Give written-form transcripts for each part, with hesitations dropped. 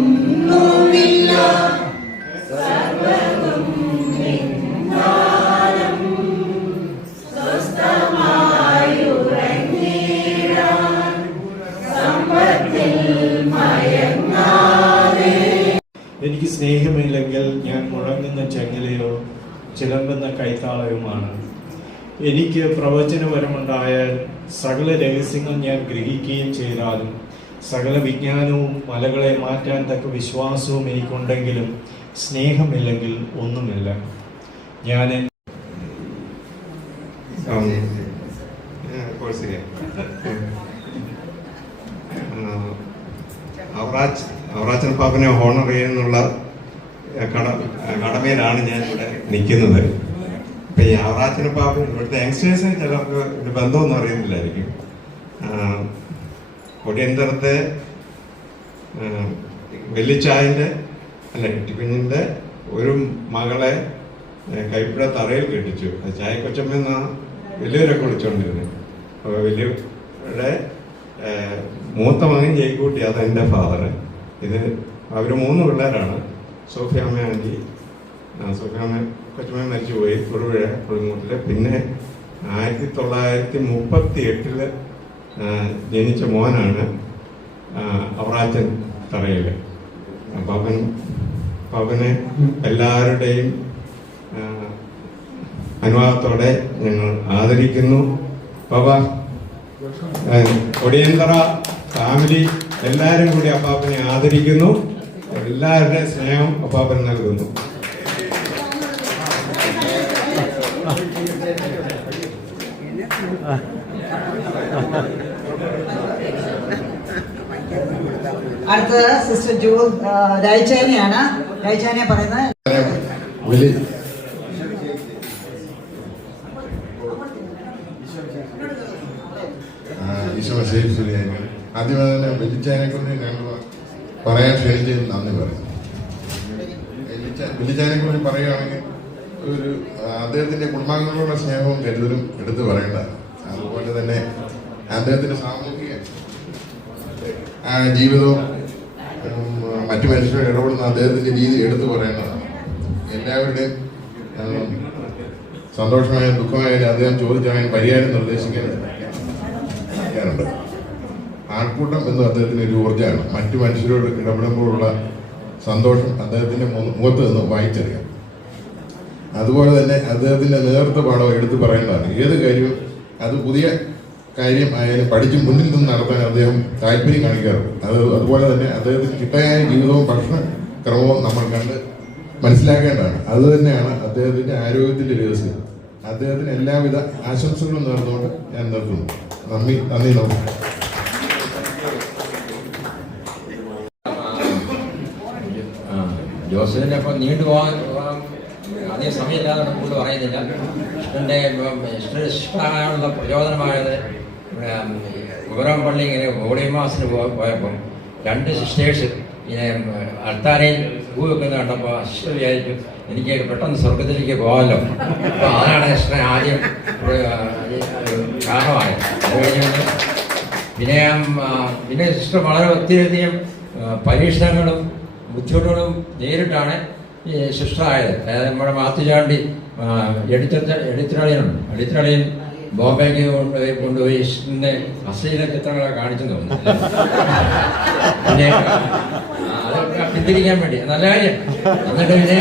സ്വന്തമായൊന്നുമില്ല സർവ്വവും നിന്നാലും സ്വസ്ഥമായുറങ്ങിടാൻ സമ്പത്തിൽ മയങ്ങാതെ. എനിക്ക് സ്നേഹമില്ലെങ്കിൽ ഞാൻ മുഴങ്ങുന്ന ചെങ്ങലയോ ചിലമ്പുന്ന കൈത്താളവുമാണ്. എനിക്ക് പ്രവചനപരമുണ്ടായാൽ സകല രഹസ്യങ്ങൾ ഞാൻ ഗ്രഹിക്കുകയും ചെയ്താലും സകല വിജ്ഞാനവും മലകളെ മാറ്റാൻ തക്ക വിശ്വാസവും എനിക്കുണ്ടെങ്കിലും സ്നേഹമില്ലെങ്കിൽ ഒന്നുമില്ല. ഞാൻ അവറാച്ചൻ പാപ്പനെ ഹോണർ ചെയ്യുന്നുള്ള കടമയിലാണ് ഞാൻ ഇവിടെ നിൽക്കുന്നത്. ഇപ്പം ഈ അവറാച്ചൻ പാപ്പൻ ഇവിടുത്തെ യങ്സ്റ്റേഴ്സിന് ചിലർക്ക് ഒരു ബന്ധമൊന്നും അറിയുന്നില്ലായിരിക്കും. കൊടിയന്തരത്തെ വെള്ളിച്ചായൻ്റെ കുഞ്ഞിൻ്റെ ഒരു മകളെ കൈപ്പിഴ തറയിൽ കെട്ടിച്ചു. അത് ചായക്കൊച്ചമ്മയെന്നാണ് വലിയവരൊക്കെ വിളിച്ചുകൊണ്ടിരുന്നത്. അപ്പോൾ വലിയവരുടെ മൂത്ത മകൻ ജയിക്കൂട്ടി, അതെൻ്റെ ഫാദർ. ഇത് അവർ 3 പിള്ളേരാണ്. സോഫിയാമ്മ ആൻറ്റി, സോഫിയാമ്മ കൊച്ചമ്മ മരിച്ചുപോയി തൊടുപുഴ കൊടുങ്ങൂട്ടിൽ. പിന്നെ 1938 ജനിച്ച മോനാണ് അവറാച്ചൻ തറയിൽ. പവനെ എല്ലാവരുടെയും അനുവാദത്തോടെ ഞങ്ങൾ ആദരിക്കുന്നു. പവ കൊടിയന്തറ ഫാമിലി എല്ലാവരും കൂടി അപ്പാപ്പനെ ആദരിക്കുന്നു. എല്ലാവരുടെയും സ്നേഹം അപ്പാപ്പൻ നൽകുന്നു. അടുത്തത് സിസ്റ്റർ രാജചേനയാണ്. രാജചേനയെ പറയുന്നത് ആദ്യമേ തന്നെ വെല്ലിച്ചായനെ കൊണ്ട് ഞങ്ങൾ പറയാൻ ക്ഷണിച്ചതിന് നന്ദി പറയും. വെല്ലിച്ചായനെ കുറിച്ച് പറയുകയാണെങ്കിൽ അദ്ദേഹത്തിന്റെ കുടുംബാംഗങ്ങളുടെ സ്നേഹവും കരുതലും എടുത്തു പറയേണ്ടതാണ്. അതുപോലെ തന്നെ അദ്ദേഹത്തിന്റെ സാമൂഹിക ജീവിതവും മറ്റു മനുഷ്യരോട് ഇടപെടുന്ന അദ്ദേഹത്തിന്റെ രീതി എടുത്തു പറയേണ്ടതാണ്. എല്ലാവരുടെയും സന്തോഷമായാലും ദുഃഖമായാലും അദ്ദേഹം ചോദിച്ചാൽ പരിഹാരം നിർദ്ദേശിക്കാറുണ്ട്. ആൾക്കൂട്ടം എന്നും അദ്ദേഹത്തിന് ഒരു ഊർജ്ജമാണ്. മറ്റു മനുഷ്യരോട് ഇടപെടുമ്പോഴുള്ള സന്തോഷം അദ്ദേഹത്തിന്റെ മുഖത്ത് നിന്ന് വായിച്ചറിയാം. അതുപോലെ തന്നെ അദ്ദേഹത്തിന്റെ നേതൃത്വ പാഠം എടുത്തു പറയേണ്ടതാണ്. ഏത് കാര്യവും അത് പുതിയ കാര്യം ആയാലും പഠിച്ച് മുന്നിൽ നിന്ന് നടത്താൻ അദ്ദേഹം താല്പര്യം കാണിക്കാറുണ്ട്. അതുപോലെ തന്നെ അദ്ദേഹത്തിന് ചിട്ടയായ ജീവിതവും ഭക്ഷണ ക്രമവും നമ്മൾ കണ്ട് മനസ്സിലാക്കേണ്ടതാണ്. അതുതന്നെയാണ് അദ്ദേഹത്തിന്റെ ആരോഗ്യത്തിന്റെ രഹസ്യം. അദ്ദേഹത്തിന് എല്ലാവിധ ആശംസകളും നേർന്നുകൊണ്ട് ഞാൻ നിർത്തുന്നു. നന്ദി നമസ്കാരം. ജോസഫിൻ്റെ അപ്പം നീണ്ടുപോകാൻ അധികം സമയമില്ലാതെ കൂടുതൽ പറയുന്നില്ല. എൻ്റെ ഇഷ്ടമായുള്ള പ്രചോദനമായത് ഉപരം പള്ളി ഇങ്ങനെ ഓടിയമാസിന് പോയപ്പം 2 സിസ്റ്റേഴ്സ് ഇങ്ങനെ അൾത്താരയിൽ പൂ വെക്കുന്ന കണ്ടപ്പോൾ സിസ്റ്റർ വിചാരിച്ചു എനിക്ക് പെട്ടെന്ന് സ്വർഗത്തിലേക്ക് പോകാമല്ലോ. അപ്പോൾ അതാണ് സിസ്റ്റർ ആദ്യം കാരണമായത്. അത് കഴിഞ്ഞ് പിന്നെ സിസ്റ്റർ വളരെ ഒത്തിരിയധികം പരീക്ഷണങ്ങളും ബുദ്ധിമുട്ടുകളും നേരിട്ടാണ് ഈ സിസ്റ്ററായത്. അതായത് നമ്മുടെ മാത്തുചാണ്ടി എഡിറ്ററളിയിൽ ബോംബെക്ക് കൊണ്ടുപോയി സിസ്റ്ററിൻ്റെ അശ്ലീല ചിത്രങ്ങളെ കാണിച്ചു തോന്നുന്നു. പിന്നെ അതൊക്കെ പിന്തിരിക്കാൻ വേണ്ടി നല്ല കാര്യം. എന്നിട്ട് പിന്നെ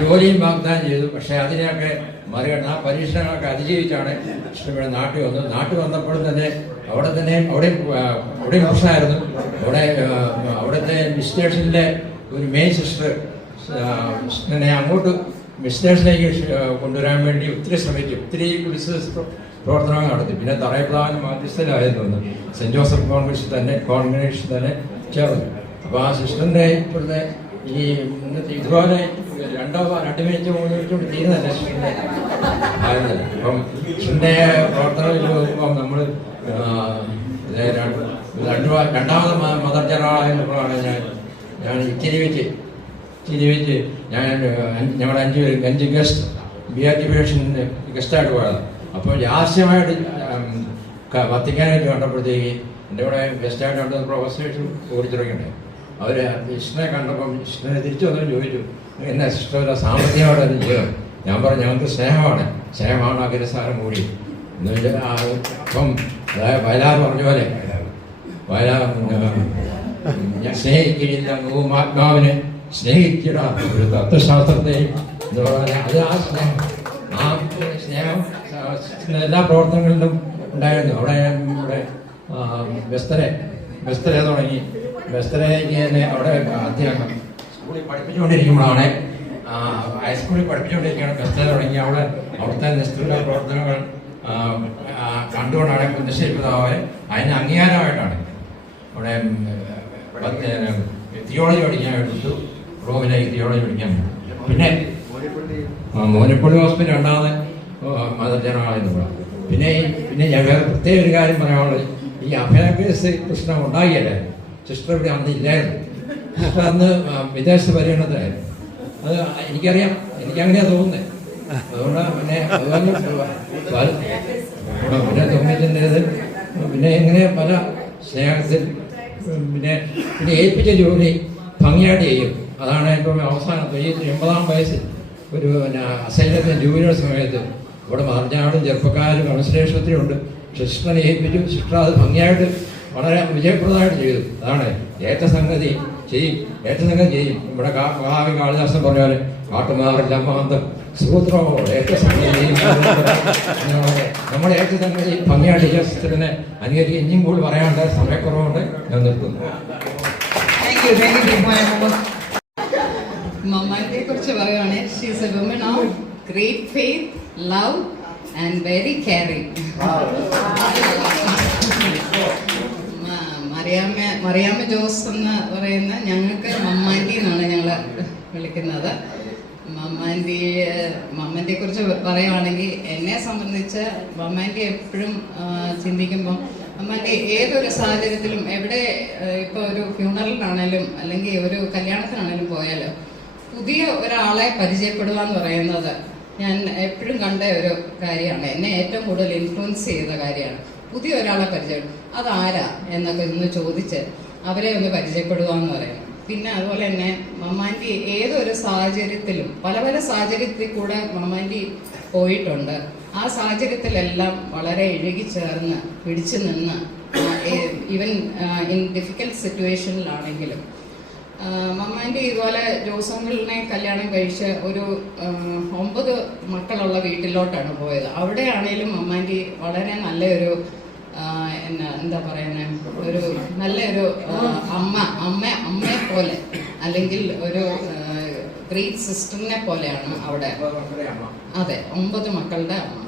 ജോലിയും വാഗ്ദാനം ചെയ്തു. പക്ഷേ അതിനെയൊക്കെ മറികടന്ന് ആ പരീക്ഷണങ്ങളൊക്കെ അതിജീവിച്ചാണ് സിസ്റ്റർ നാട്ടിൽ വന്നത്. നാട്ടിൽ വന്നപ്പോൾ തന്നെ അവിടെയും പ്രശ്നമായിരുന്നു. അവിടുത്തെ മിസ്റ്റേഴ്സിൻ്റെ ഒരു മെയിൻ സിസ്റ്റർ അങ്ങോട്ട് മിസ്റ്റേഴ്സിലേക്ക് കൊണ്ടുവരാൻ വേണ്ടി ഒത്തിരി ശ്രമിച്ചു. ഒത്തിരി പ്രവർത്തനങ്ങൾ നടത്തി. പിന്നെ തറയപ്രധാന മാധ്യസ്ഥനായിരുന്നു സെന്റ് ജോസഫ് കോൺഗ്രസ് തന്നെ ചേർന്നു. അപ്പോൾ ആ സിസ്റ്ററിന്റെ ഇപ്പോഴത്തെ ഈ ഇതുപോലെ 2 മിനിറ്റ് 3 മിനിറ്റ് കൊണ്ട് തീരുന്നല്ല സിസ്റ്ററിന്റെ ആയിരുന്നില്ല. അപ്പം സിസ്റ്ററിന്റെ പ്രവർത്തനത്തിൽ നോക്കുമ്പോൾ നമ്മൾ രണ്ടാമത് മദർ ജനറൽ എന്നുള്ളതാണ് ഞാൻ ഇച്ചിരി വെച്ച് ഞങ്ങളുടെ 5 ഗസ്റ്റ് ബിയാറ്റിഫിക്കേഷന് ഗസ്റ്റായിട്ട് പോയത്. അപ്പോൾ രഹസ്യമായിട്ട് വത്തിക്കാനായിട്ട് കണ്ടപ്പോഴത്തേക്ക് എൻ്റെ കൂടെ ഗസ്റ്റായിട്ട് കണ്ട പ്രൊഫസേഴ്സ് ഓടിച്ചിറങ്ങിയുണ്ട്. അവർ സിസ്റ്ററിനെ കണ്ടപ്പം സിസ്റ്ററിനെ തിരിച്ചു വന്നു ചോദിച്ചു, എന്നാ സിസ്റ്റർ ഒരു സാമ്പത്തികമായിട്ട് അത് ചെയ്യണം. ഞാൻ പറഞ്ഞു ഞങ്ങൾക്ക് സ്നേഹമാണ് അഗ്രസാരം കൂടി. അപ്പം അതായത് വയലാർ പറഞ്ഞ പോലെ ഞാൻ സ്നേഹിക്കില്ല ആത്മാവിനെ സ്നേഹിച്ചിടാ ഒരു തത്വശാസ്ത്രത്തെയും എന്ന് പറഞ്ഞാൽ അത് ആ സ്നേഹം എല്ലാ പ്രവർത്തനങ്ങളിലും ഉണ്ടായിരുന്നു. അവിടെ ബെസ്തരെ തുടങ്ങി ബെസ്തരയ്ക്ക് തന്നെ അവിടെ അധ്യാപകം സ്കൂളിൽ പഠിപ്പിച്ചുകൊണ്ടിരിക്കുമ്പോഴാണ് ഹൈസ്കൂളിൽ പഠിപ്പിച്ചുകൊണ്ടിരിക്കുകയാണ് ബെസ്തര തുടങ്ങി. അവിടുത്തെ നിസ്തുല പ്രവർത്തനങ്ങൾ കണ്ടുകൊണ്ടാണ് കുന്നശ്ശേരി പിതാവ് അതിന് അംഗീകാരമായിട്ടാണ് അവിടെ തിയോളജി പഠിക്കാൻ എടുത്തു. റോമിലേക്ക് തിയോളജി പഠിക്കാൻ. പിന്നെ മോനപ്പള്ളി ഹോസ്പിറ്റൽ 2ാമത് മദർ ജനറലായിരുന്നു. പിന്നെ ഞാൻ വേറെ പ്രത്യേക ഒരു കാര്യം പറയാനുള്ളത്, ഈ അഭയകേസ് പ്രശ്നം ഉണ്ടാകിയല്ലേ സിസ്റ്റർ ഇവിടെ അന്ന് ഇല്ലായിരുന്നു. സിസ്റ്റർ അന്ന് വിദേശ പര്യടനത്തിലായിരുന്നു. അത് എനിക്കറിയാം, എനിക്കങ്ങനെയാണ് തോന്നുന്നത്. അതുകൊണ്ട് പിന്നെ തോന്നിച്ചിൻ്റേത് പിന്നെ ഇങ്ങനെ പല സ്നേഹത്തിൽ പിന്നെ ഏൽപ്പിച്ച ജോലി ഭംഗിയായിട്ട് ചെയ്യും. അതാണ് ഇപ്പം അവസാനം ഈ 80-ാം വയസ്സിൽ ഒരു അസൈലത്തിന് ജൂനിയർ സമയത്ത് ഇവിടെ മറിഞ്ഞാടും ചെറുപ്പക്കാരും കൺസലേഷൻ ഉണ്ട്. സിസ്റ്ററിനെ ഏൽപ്പിച്ചു. സിസ്റ്റർ അത് ഭംഗിയായിട്ട് വളരെ വിജയപ്രദമായിട്ട് ചെയ്തു. അതാണ് ഏറ്റസംഗതി ചെയ്യും. ഇവിടെ മഹാകവി കാളിദാസൻ പറഞ്ഞ പോലെ കാട്ടുമാറില്ല മാന്തം സൂത്രമോ ഏറ്റസംഗതി നമ്മുടെ ഏറ്റസംഗതി ഭംഗിയായിട്ട് സിസ്റ്ററിനെ അനുകരിച്ച് ഇനിയും കൂടി പറയാനുള്ള സമയക്കുറവുകൊണ്ട് ഞാൻ നിർത്തുന്നു. മമ്മാനെ കുറിച്ച് പറയുകയാണെങ്കിൽ she is a woman of great faith, love and very caring. Mariamma Jose എന്ന് പറയുന്ന ഞങ്ങൾക്ക് മമ്മാൻറ്റി എന്നാണ് ഞങ്ങൾ വിളിക്കുന്നത്. മമ്മാൻറ്റിയെ കുറിച്ച് പറയുകയാണെങ്കിൽ എന്നെ സംബന്ധിച്ച് മമ്മാൻറ്റി എപ്പോഴും ചിന്തിക്കുമ്പോൾ മമ്മാൻറ്റി ഏതൊരു സാഹചര്യത്തിലും എവിടെ ഇപ്പോൾ ഒരു ഫ്യൂണറലിനാണേലും അല്ലെങ്കിൽ ഒരു കല്യാണത്തിനാണേലും പോയാലും പുതിയ ഒരാളെ പരിചയപ്പെടുക എന്ന് പറയുന്നത് ഞാൻ എപ്പോഴും കണ്ട ഒരു കാര്യമാണ്. എന്നെ ഏറ്റവും കൂടുതൽ ഇൻഫ്ലുവൻസ് ചെയ്ത കാര്യമാണ്. പുതിയ ഒരാളെ പരിചയം അതാരാ എന്നൊക്കെ ഒന്ന് ചോദിച്ച് അവരെ ഒന്ന് പരിചയപ്പെടുക എന്ന് പറയുന്നത്. പിന്നെ അതുപോലെ തന്നെ മമ്മാൻറ്റി ഏതൊരു സാഹചര്യത്തിലും പല സാഹചര്യത്തിൽ കൂടെ മമ്മാൻറ്റി പോയിട്ടുണ്ട്. ആ സാഹചര്യത്തിലെല്ലാം വളരെ ഇഴുകിച്ചേർന്ന് പിടിച്ചു നിന്ന് ഈവൻ ഇൻ ഡിഫിക്കൽട്ട് സിറ്റുവേഷനിലാണെങ്കിലും മമ്മാൻറ്റി ഇതുപോലെ ജോസങ്ങളിനെ കല്യാണം കഴിച്ച് ഒരു 9 മക്കളുള്ള വീട്ടിലോട്ടാണ് പോയത്. അവിടെയാണേലും മമ്മാൻറ്റി വളരെ നല്ലൊരു എന്താ പറയുന്നത് ഒരു നല്ലൊരു അമ്മയെ പോലെ അല്ലെങ്കിൽ ഒരു ഗ്രേറ്റ് സിസ്റ്ററിനെ പോലെയാണ് അവിടെ. അതെ, 9 മക്കളുടെ അമ്മ.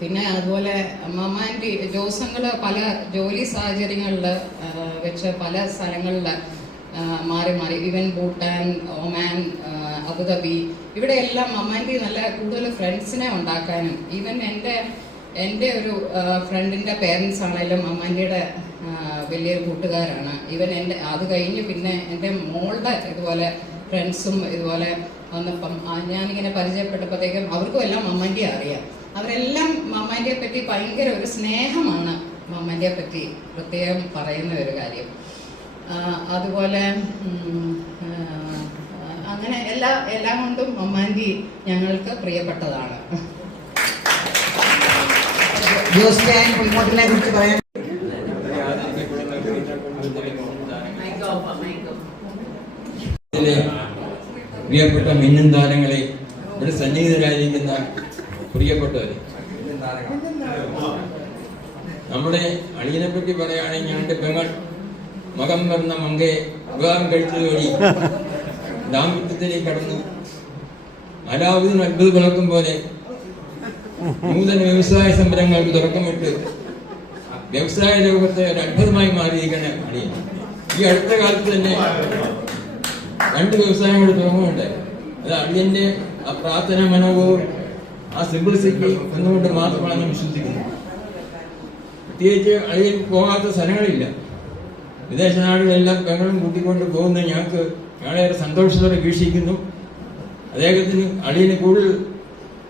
പിന്നെ അതുപോലെ മമ്മാൻറ്റി ജോസങ്ങൾ പല ജോലി സാഹചര്യങ്ങളിൽ വെച്ച് പല സ്ഥലങ്ങളിൽ മാറി ഈവൻ ഭൂട്ടാൻ, ഒമാൻ, അബുദാബി ഇവിടെയെല്ലാം മമ്മാൻറ്റി നല്ല കൂടുതൽ ഫ്രണ്ട്സിനെ ഉണ്ടാക്കാനും ഈവൻ എൻ്റെ ഒരു ഫ്രണ്ടിൻ്റെ പേരൻസ് ആണെങ്കിലും മമ്മാൻറ്റിയുടെ വലിയൊരു കൂട്ടുകാരാണ്. ഈവൻ അത് കഴിഞ്ഞ് പിന്നെ എൻ്റെ മോളുടെ ഇതുപോലെ ഫ്രണ്ട്സും ഇതുപോലെ വന്നപ്പം ഞാനിങ്ങനെ പരിചയപ്പെട്ടപ്പോഴത്തേക്കും അവർക്കും എല്ലാം മമ്മാൻറ്റിയെ അറിയാം. അവരെല്ലാം മമ്മാൻറ്റിയെ പറ്റി ഭയങ്കര ഒരു സ്നേഹമാണ് മമ്മാൻറ്റിയെ പറ്റി പ്രത്യേകം പറയുന്ന ഒരു കാര്യം. അതുപോലെ അങ്ങനെ എല്ലാം കൊണ്ടും മമ്മാൻറ്റി ഞങ്ങൾക്ക് പ്രിയപ്പെട്ടതാണ്. കുറിച്ച് പറയാൻ പ്രിയപ്പെട്ട മിന്നും താരങ്ങളെ, ഇവിടെ സന്നിഹിതരായിരിക്കുന്ന പ്രിയപ്പെട്ടവര്, നമ്മുടെ അളിയനെ പറ്റി പറയുകയാണെങ്കിൽ ഞങ്ങളുടെ പെങ്ങൾ മകം പറഞ്ഞ മങ്കയെ വിവാഹം കഴിച്ചത് വഴി ദാമ്പത്യത്തിലേക്ക് കടന്നു. അലാവുദ്ദീൻ അത്ഭുത വിളക്കും പോലെ നൂതന വ്യവസായ സംരംഭങ്ങൾക്ക് തുടക്കമിട്ട് വ്യവസായ ലോകത്തെ ഒരു അത്ഭുതമായി മാറിയിരിക്കുന്ന അടിയൻ. ഈ അടുത്ത കാലത്ത് തന്നെ 2 വ്യവസായങ്ങൾ തുടങ്ങുകയുണ്ടായി. അത് അടിയന്റെ ആ പ്രാർത്ഥന മനോഭാവവും ആ സിംപ്ലിസിറ്റി എന്നുകൊണ്ട് മാത്രമാണ് ഞാൻ വിശ്വസിക്കുന്നത്. പ്രത്യേകിച്ച് അടിയൻ പോകാത്ത സ്ഥലങ്ങളില്ല. വിദേശ നാടുകളെല്ലാം പെങ്ങളും കൂട്ടിക്കൊണ്ട് പോകുന്നത് ഞങ്ങൾക്ക് വളരെയേറെ സന്തോഷത്തോടെ വീക്ഷിക്കുന്നു. അദ്ദേഹത്തിന് അടിയന്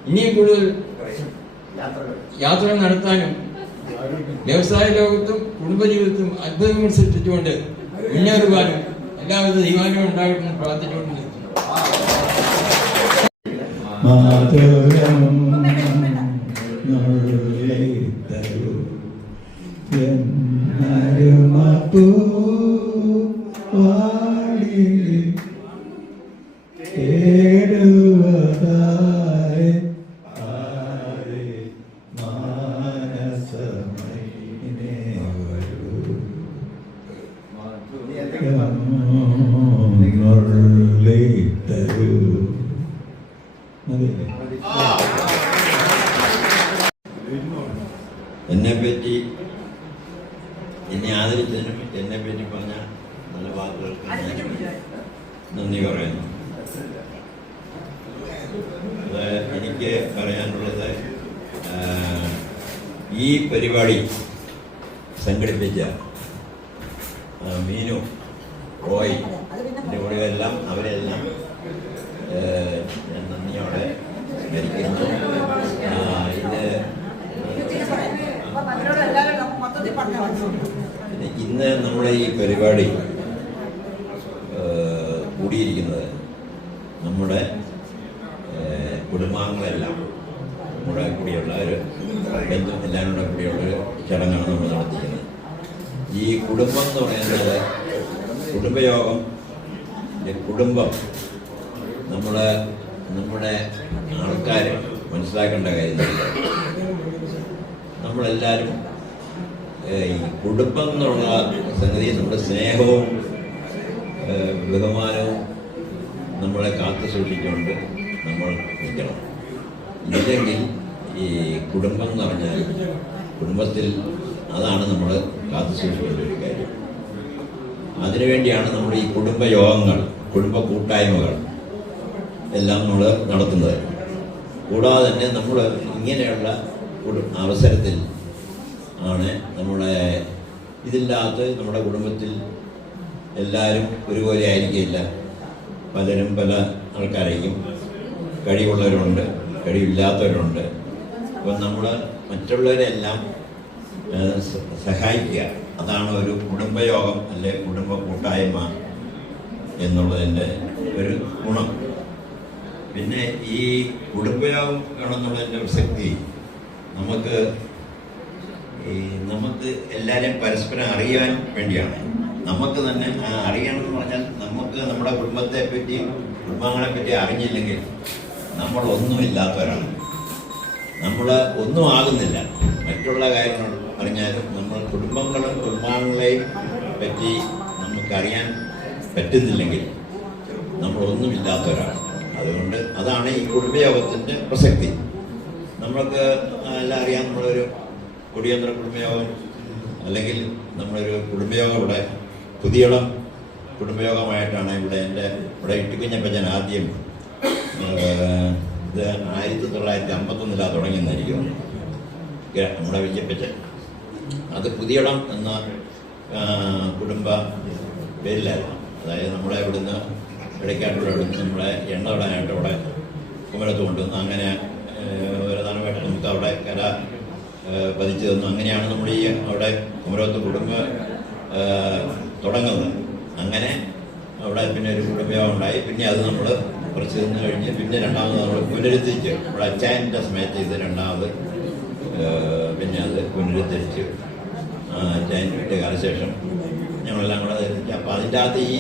ഇനിയും കൂടുതൽ യാത്രകൾ നടത്താനും വ്യവസായ ലോകത്തും കുടുംബജീവിതത്തും അത്ഭുതങ്ങൾ സൃഷ്ടിച്ചുകൊണ്ട് മുന്നേറുവാനും എല്ലാവിധ ദൈവാനുവും ഉണ്ടാകട്ടെ എന്ന് പ്രാർത്ഥിച്ചുകൊണ്ട് നിർത്തുന്നു. എന്നെപ്പറ്റി എന്നെ ആദരിച്ചതിനും എന്നെപ്പറ്റി പറഞ്ഞ നല്ല വാക്കുകൾക്ക് നന്ദി പറയുന്നു. എനിക്ക് പറയാനുള്ളത്, ഈ പരിപാടി സംഘടിപ്പിച്ച മീനു, റോയ്, എൻ്റെ കൂടെയെല്ലാം അവരെല്ലാം ഞാൻ നന്ദിയോടെ സ്മരിക്കുന്നു. ഇന്ന് നമ്മുടെ ഈ പരിപാടി കൂടിയിരിക്കുന്നത് നമ്മുടെ കുടുംബാംഗങ്ങളെല്ലാം നമ്മുടെ കൂടിയുള്ള ഒരു ബന്ധം എല്ലാവരും കൂടെ കൂടിയുള്ള ഒരു ചടങ്ങാണ് നമ്മൾ നടത്തിക്കുന്നത്. ഈ കുടുംബം എന്ന് പറയുന്നത് കുടുംബയോഗം, കുടുംബം നമ്മുടെ ആൾക്കാർ മനസ്സിലാക്കേണ്ട കാര്യമില്ല. നമ്മളെല്ലാവരും ഈ കുടുംബം എന്നുള്ള സംഗതി നമ്മുടെ സ്നേഹവും ബഹുമാനവും നമ്മളെ കാത്തു സൂക്ഷിച്ചുകൊണ്ട് നമ്മൾ നിൽക്കണം. ഇല്ലെങ്കിൽ ഈ കുടുംബം എന്ന് പറഞ്ഞാൽ കുടുംബത്തിൽ അതാണ് നമ്മൾ കാത്തു സൂക്ഷിക്കേണ്ട ഒരു കാര്യം. അതിനുവേണ്ടിയാണ് നമ്മൾ ഈ കുടുംബയോഗങ്ങൾ, കുടുംബ കൂട്ടായ്മകൾ എല്ലാം നമ്മൾ നടത്തുന്നത്. കൂടാതെ തന്നെ നമ്മൾ ഇങ്ങനെയുള്ള അവസരത്തിൽ ആണ് നമ്മുടെ ഇതില്ലാത്ത നമ്മുടെ കുടുംബത്തിൽ എല്ലാവരും ഒരുപോലെ ആയിരിക്കില്ല. പലരും പല ആൾക്കാരായിരിക്കും. കഴിവുള്ളവരുണ്ട്, കഴിവില്ലാത്തവരുണ്ട്. അപ്പം നമ്മൾ മറ്റുള്ളവരെല്ലാം സഹായിക്കുക, അതാണ് ഒരു കുടുംബയോഗം അല്ലെ കുടുംബ കൂട്ടായ്മ എന്നുള്ളതിൻ്റെ ഒരു ഗുണം. പിന്നെ ഈ കുടുംബയോഗം എന്നുള്ളതിൻ്റെ പ്രസക്തി നമുക്ക് എല്ലാവരെയും പരസ്പരം അറിയാൻ വേണ്ടിയാണ്. നമുക്ക് തന്നെ അറിയണം എന്ന് പറഞ്ഞാൽ നമുക്ക് നമ്മുടെ കുടുംബത്തെ പറ്റി, കുടുംബാംഗങ്ങളെ പറ്റി അറിഞ്ഞില്ലെങ്കിൽ നമ്മൾ ഒന്നുമില്ലാത്തവരാണ്. നമ്മൾ ഒന്നും ആകുന്നില്ല. മറ്റുള്ള കാര്യങ്ങൾ അറിഞ്ഞാലും നമ്മൾ കുടുംബങ്ങളും കുടുംബാംഗങ്ങളെയും പറ്റി നമുക്കറിയാൻ പറ്റുന്നില്ലെങ്കിൽ നമ്മളൊന്നുമില്ലാത്തവരാണ്. അതുകൊണ്ട് അതാണ് ഈ കുടുംബയോഗത്തിൻ്റെ പ്രസക്തി. നമ്മൾക്ക് എല്ലാം അറിയാം. നമ്മളൊരു കൊടിയന്തര കുടുംബയോഗം അല്ലെങ്കിൽ നമ്മളൊരു കുടുംബയോഗം ഇവിടെ പുതിയളം കുടുംബയോഗമായിട്ടാണ് ഇവിടെ ഇട്ടിക്കുഞ്ഞപ്പച്ചൻ ആദ്യം ഇത് 1951 തുടങ്ങിയെന്നായിരിക്കും നമ്മുടെ വിജയപ്പച്ചൻ. അത് പുതിയളം എന്ന കുടുംബ പേരിലായിരുന്നു. അതായത് നമ്മളെ ഇവിടുന്ന് ഇടയ്ക്കാട്ടുള്ള ഇവിടുന്ന് നമ്മളെ എണ്ണ ഇടാനായിട്ട് ഇവിടെ കുമരത്ത് കൊണ്ടുവന്നു. അങ്ങനെ പ്രധാനമായിട്ട് നമുക്ക് അവിടെ കല പതിച്ചു തന്നു. അങ്ങനെയാണ് നമ്മൾ ഈ അവിടെ കുമരത്ത് കുടുംബ തുടങ്ങുന്നത്. അങ്ങനെ അവിടെ പിന്നെ ഒരു കുടുംബയോഗം ഉണ്ടായി. പിന്നെ അത് നമ്മൾ കുറച്ച് നിന്ന് കഴിഞ്ഞ് പിന്നെ രണ്ടാമത് നമ്മൾ പുനരുദ്ധരിച്ച് നമ്മുടെ അച്ചായൻ്റെ സമയത്ത് ഇത് രണ്ടാമത് പിന്നെ അത് പുനരുദ്ധരിച്ച് അച്ചായൻ്റെ വിട്ട കാലശേഷം ഞങ്ങളെല്ലാം കൂടെ ധരിച്ചു. അപ്പോൾ അതിൻ്റെ അകത്ത് ഈ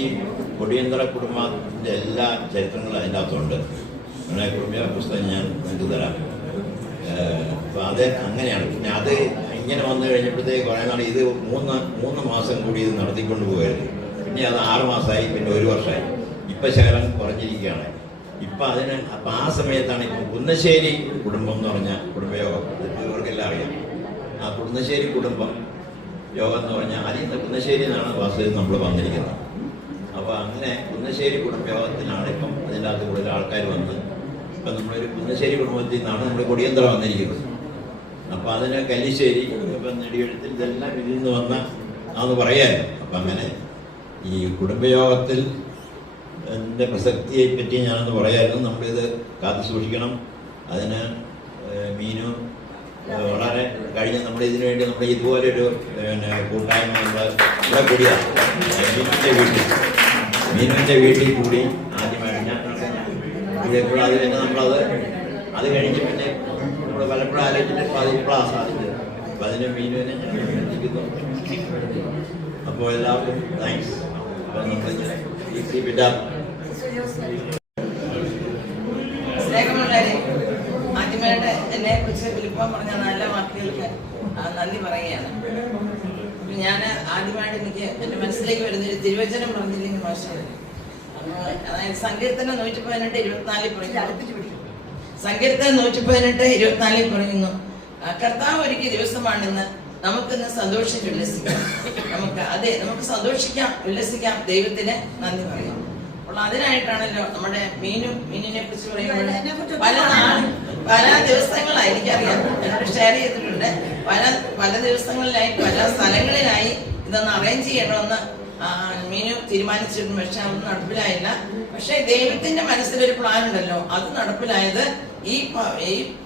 കൊടിയന്തര കുടുംബത്തിൻ്റെ എല്ലാ ചരിത്രങ്ങളും അതിൻ്റെ അകത്തുണ്ട്. അങ്ങനെ കുടുംബ പുസ്തകം ഞാൻ നിങ്ങൾക്ക് തരാം. അപ്പോൾ അത് അങ്ങനെയാണ്. പിന്നെ അത് ഇങ്ങനെ വന്നു കഴിഞ്ഞപ്പോഴത്തേക്ക് കുറേ നാൾ ഇത് മൂന്ന് മാസം കൂടി ഇത് നടത്തിക്കൊണ്ട് പോയായിരുന്നു. പിന്നെ അത് 6 മാസമായി, പിന്നെ 1 വർഷമായി. ഇപ്പം ശകലം കുറഞ്ഞിരിക്കുകയാണ്. അപ്പം ആ സമയത്താണ് ഇപ്പം കുന്നശ്ശേരി കുടുംബം എന്ന് പറഞ്ഞ കുടുംബയോഗം, ഇവർക്കെല്ലാം അറിയാം. ആ കുന്നശ്ശേരി കുടുംബം യോഗം എന്ന് പറഞ്ഞാൽ ആദ്യം കുന്നശ്ശേരി എന്നാണ് വാസ്തവത്തിൽ നമ്മൾ വന്നിരിക്കുന്നത്. അപ്പോൾ അങ്ങനെ കുന്നശ്ശേരി കുടുംബയോഗത്തിനാണ് ഇപ്പം അതിൻ്റെ അകത്ത് കൂടുതൽ ആൾക്കാർ വന്ന് ഇപ്പം നമ്മളൊരു കുന്നശ്ശേരി കുടുംബത്തിൽ നിന്നാണ് നമ്മൾ കൊടിയന്തറ വന്നിരിക്കുന്നത്. അപ്പോൾ അതിന് കല്ലിശ്ശേരി ഇപ്പം നെടിയെഴുത്തിൽ ഇതെല്ലാം ഇതിൽ നിന്ന് വന്ന ആന്ന് പറയായിരുന്നു. അപ്പം അങ്ങനെ ഈ കുടുംബയോഗത്തിൽ എൻ്റെ പ്രസക്തിയെ പറ്റി ഞാനൊന്ന് പറയായിരുന്നു. നമ്മളിത് കാത്തു സൂക്ഷിക്കണം. അതിന് മീനു വളരെ കഴിഞ്ഞ ഇതിനു വേണ്ടി നമ്മൾ ഇതുപോലൊരു കൂട്ടായ്മ നമ്മൾ ഇവിടെ കൂടിയാണ് മീനുവിൻ്റെ വീട്ടിൽ കൂടി ആദ്യമായിട്ട് ഞാൻ എപ്പോഴും അത് തന്നെ അത് കഴിഞ്ഞ് പിന്നെ നമ്മൾ പലപ്പോഴും ആലോചിച്ചിട്ട് അതിപ്പോഴാണ് സാധിച്ചത്. അപ്പം അതിന് മീനുവിനെ ഞാൻ എത്തിക്കുന്നു. അപ്പോൾ എല്ലാവർക്കും താങ്ക്സ്. അപ്പോൾ നമ്മളിങ്ങനെ സ്നേഹമുള്ളവരെ, ആദ്യമായിട്ട് എന്നെ കുറിച്ച് വിളിപ്പം പറഞ്ഞ നല്ല വാക്കുകൾക്ക് നന്ദി പറയുകയാണ്. ഞാൻ ആദ്യമായിട്ട് എനിക്ക് എൻ്റെ മനസ്സിലേക്ക് വരുന്നൊരു തിരുവചനം പറഞ്ഞില്ലെങ്കിൽ മോശം. അതായത് സങ്കീർത്തനം 118:24 പറയുന്നു. സങ്കീർത്തനം 118:24 പറയുന്നു, കർത്താവ് ഒരുക്കിയ ദിവസമാണെന്ന് നമുക്കിന്ന് സന്തോഷിച്ച് ഉല്ലസിക്കാം. നമുക്ക് സന്തോഷിക്കാം, ഉല്ലസിക്കാം, ദൈവത്തിന് നന്ദി പറയാം. അപ്പോൾ അതിനായിട്ടാണല്ലോ നമ്മുടെ മീനിനെ കുറിച്ച് പറയുന്നത്. പല ദിവസങ്ങളായി എനിക്കറിയാം, എന്നോട് ഷെയർ ചെയ്തിട്ടുണ്ട്. പല ദിവസങ്ങളിലായി പല സ്ഥലങ്ങളിലായി ഇതൊന്ന് അറേഞ്ച് ചെയ്യണമെന്ന് മീനു തീരുമാനിച്ചിരുന്നു. പക്ഷെ അതൊന്നും നടപ്പിലായില്ല. പക്ഷെ ദൈവത്തിന്റെ മനസ്സിലൊരു പ്ലാൻ ഉണ്ടല്ലോ, അത് നടപ്പിലായത് ഈ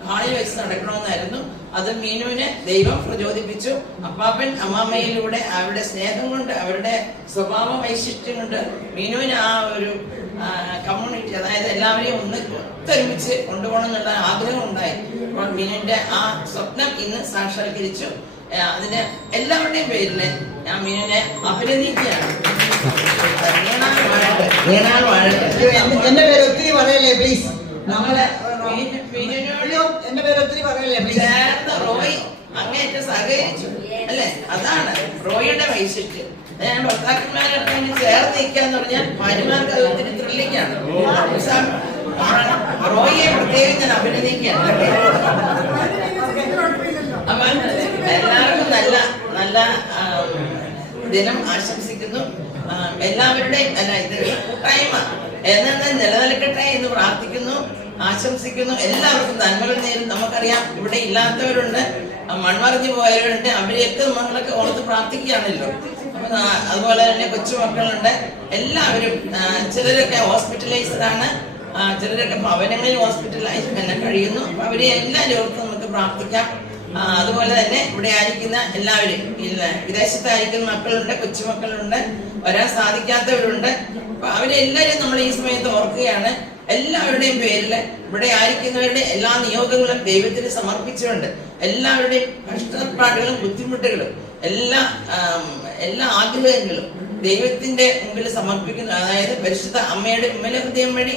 ഹാളിൽ വെച്ച് നടക്കണമെന്നായിരുന്നു. അത് മീനുവിനെ ദൈവം പ്രചോദിപ്പിച്ചു. അപ്പാപ്പൻ അമ്മാമ്മയിലൂടെ അവരുടെ സ്നേഹം കൊണ്ട്, അവരുടെ സ്വഭാവ വൈശിഷ്ട്യം കൊണ്ട് മീനുവിന് ആ ഒരു കമ്മ്യൂണിറ്റി, അതായത് എല്ലാവരെയും ഒത്തൊരുമിച്ച് കൊണ്ടുപോകണം എന്നുള്ള ആഗ്രഹം ഉണ്ടായി. അപ്പോൾ മീനുവിന്റെ ആ സ്വപ്നം ഇന്ന് സാക്ഷാത്കരിച്ചു. അതിന് എല്ലാവരുടെയും പേരിൽ ഞാൻ മീനുവിനെ അഭിനന്ദിക്കുകയാണ്. എന്റെ പേര് ഒത്തിരി പറയല്ലേ പ്ലീസ്. നമ്മളെ എന്റെ പേര് ഒത്തിരി പറയല്ലേ പ്ലീസ്. ചേർന്ന് റോയ് അങ്ങേറ്റം സഹകരിച്ചു അല്ലെ, അതാണ് റോയിയുടെ വൈശിഷ്ട്യം. ഞാൻ ഭർത്താക്കന്മാരെ ചേർന്ന് നിൽക്കാന്ന് പറഞ്ഞാൽ ഭാര്യമാർക്ക് അത് ഒത്തിരി ത്രില്ലിങ്ങാണ്. റോയിയെ പ്രത്യേകം ഞാൻ അഭിനന്ദിക്കുകയാണ്. അപ്പൊ എല്ലാവർക്കും നല്ല നല്ല ദിനം ആശംസിക്കുന്നു. എല്ലാവരുടെയും ഇത് കൂട്ടായ്മ എന്നെ നിലനിൽക്കട്ടെ എന്ന് പ്രാർത്ഥിക്കുന്നു, ആശംസിക്കുന്നു. എല്ലാവർക്കും നന്മകൾ നേരും. നമുക്കറിയാം ഇവിടെ ഇല്ലാത്തവരുണ്ട്, മൺമറിഞ്ഞു പോയവരുണ്ട്. അവരെയൊക്കെ നമ്മളൊക്കെ ഓർത്ത് പ്രാർത്ഥിക്കുകയാണല്ലോ. അപ്പൊ അതുപോലെ തന്നെ കൊച്ചുമക്കളുണ്ട്. എല്ലാവരും ചിലരൊക്കെ ഹോസ്പിറ്റലൈസ്ഡ് ആണ്, ചിലരൊക്കെ ഭവനങ്ങളിൽ ഹോസ്പിറ്റലൈസ് തന്നെ കഴിയുന്നു. അപ്പൊ അവരെ എല്ലാവരും ഓർത്ത് നമുക്ക് പ്രാർത്ഥിക്കാം. അതുപോലെ തന്നെ ഇവിടെ ആയിരിക്കുന്ന എല്ലാവരും, വിദേശത്തായിരിക്കുന്ന മക്കളുണ്ട്, കൊച്ചുമക്കളുണ്ട്, വരാൻ സാധിക്കാത്തവരുണ്ട്. അപ്പൊ അവരെല്ലാവരും നമ്മൾ ഈ സമയത്ത് ഓർക്കുകയാണ്. എല്ലാവരുടെയും പേരിൽ ഇവിടെ ആയിരിക്കുന്നവരുടെ എല്ലാ നിയോഗങ്ങളും ദൈവത്തിന് സമർപ്പിച്ചുകൊണ്ട് എല്ലാവരുടെയും കഷ്ടപ്പാടുകളും ബുദ്ധിമുട്ടുകളും എല്ലാ ആഗ്രഹങ്ങളും ദൈവത്തിന്റെ മുമ്പിൽ സമർപ്പിക്കുന്നു. അതായത് പരിശുദ്ധ അമ്മയുടെ വിമല ഹൃദയം വഴി,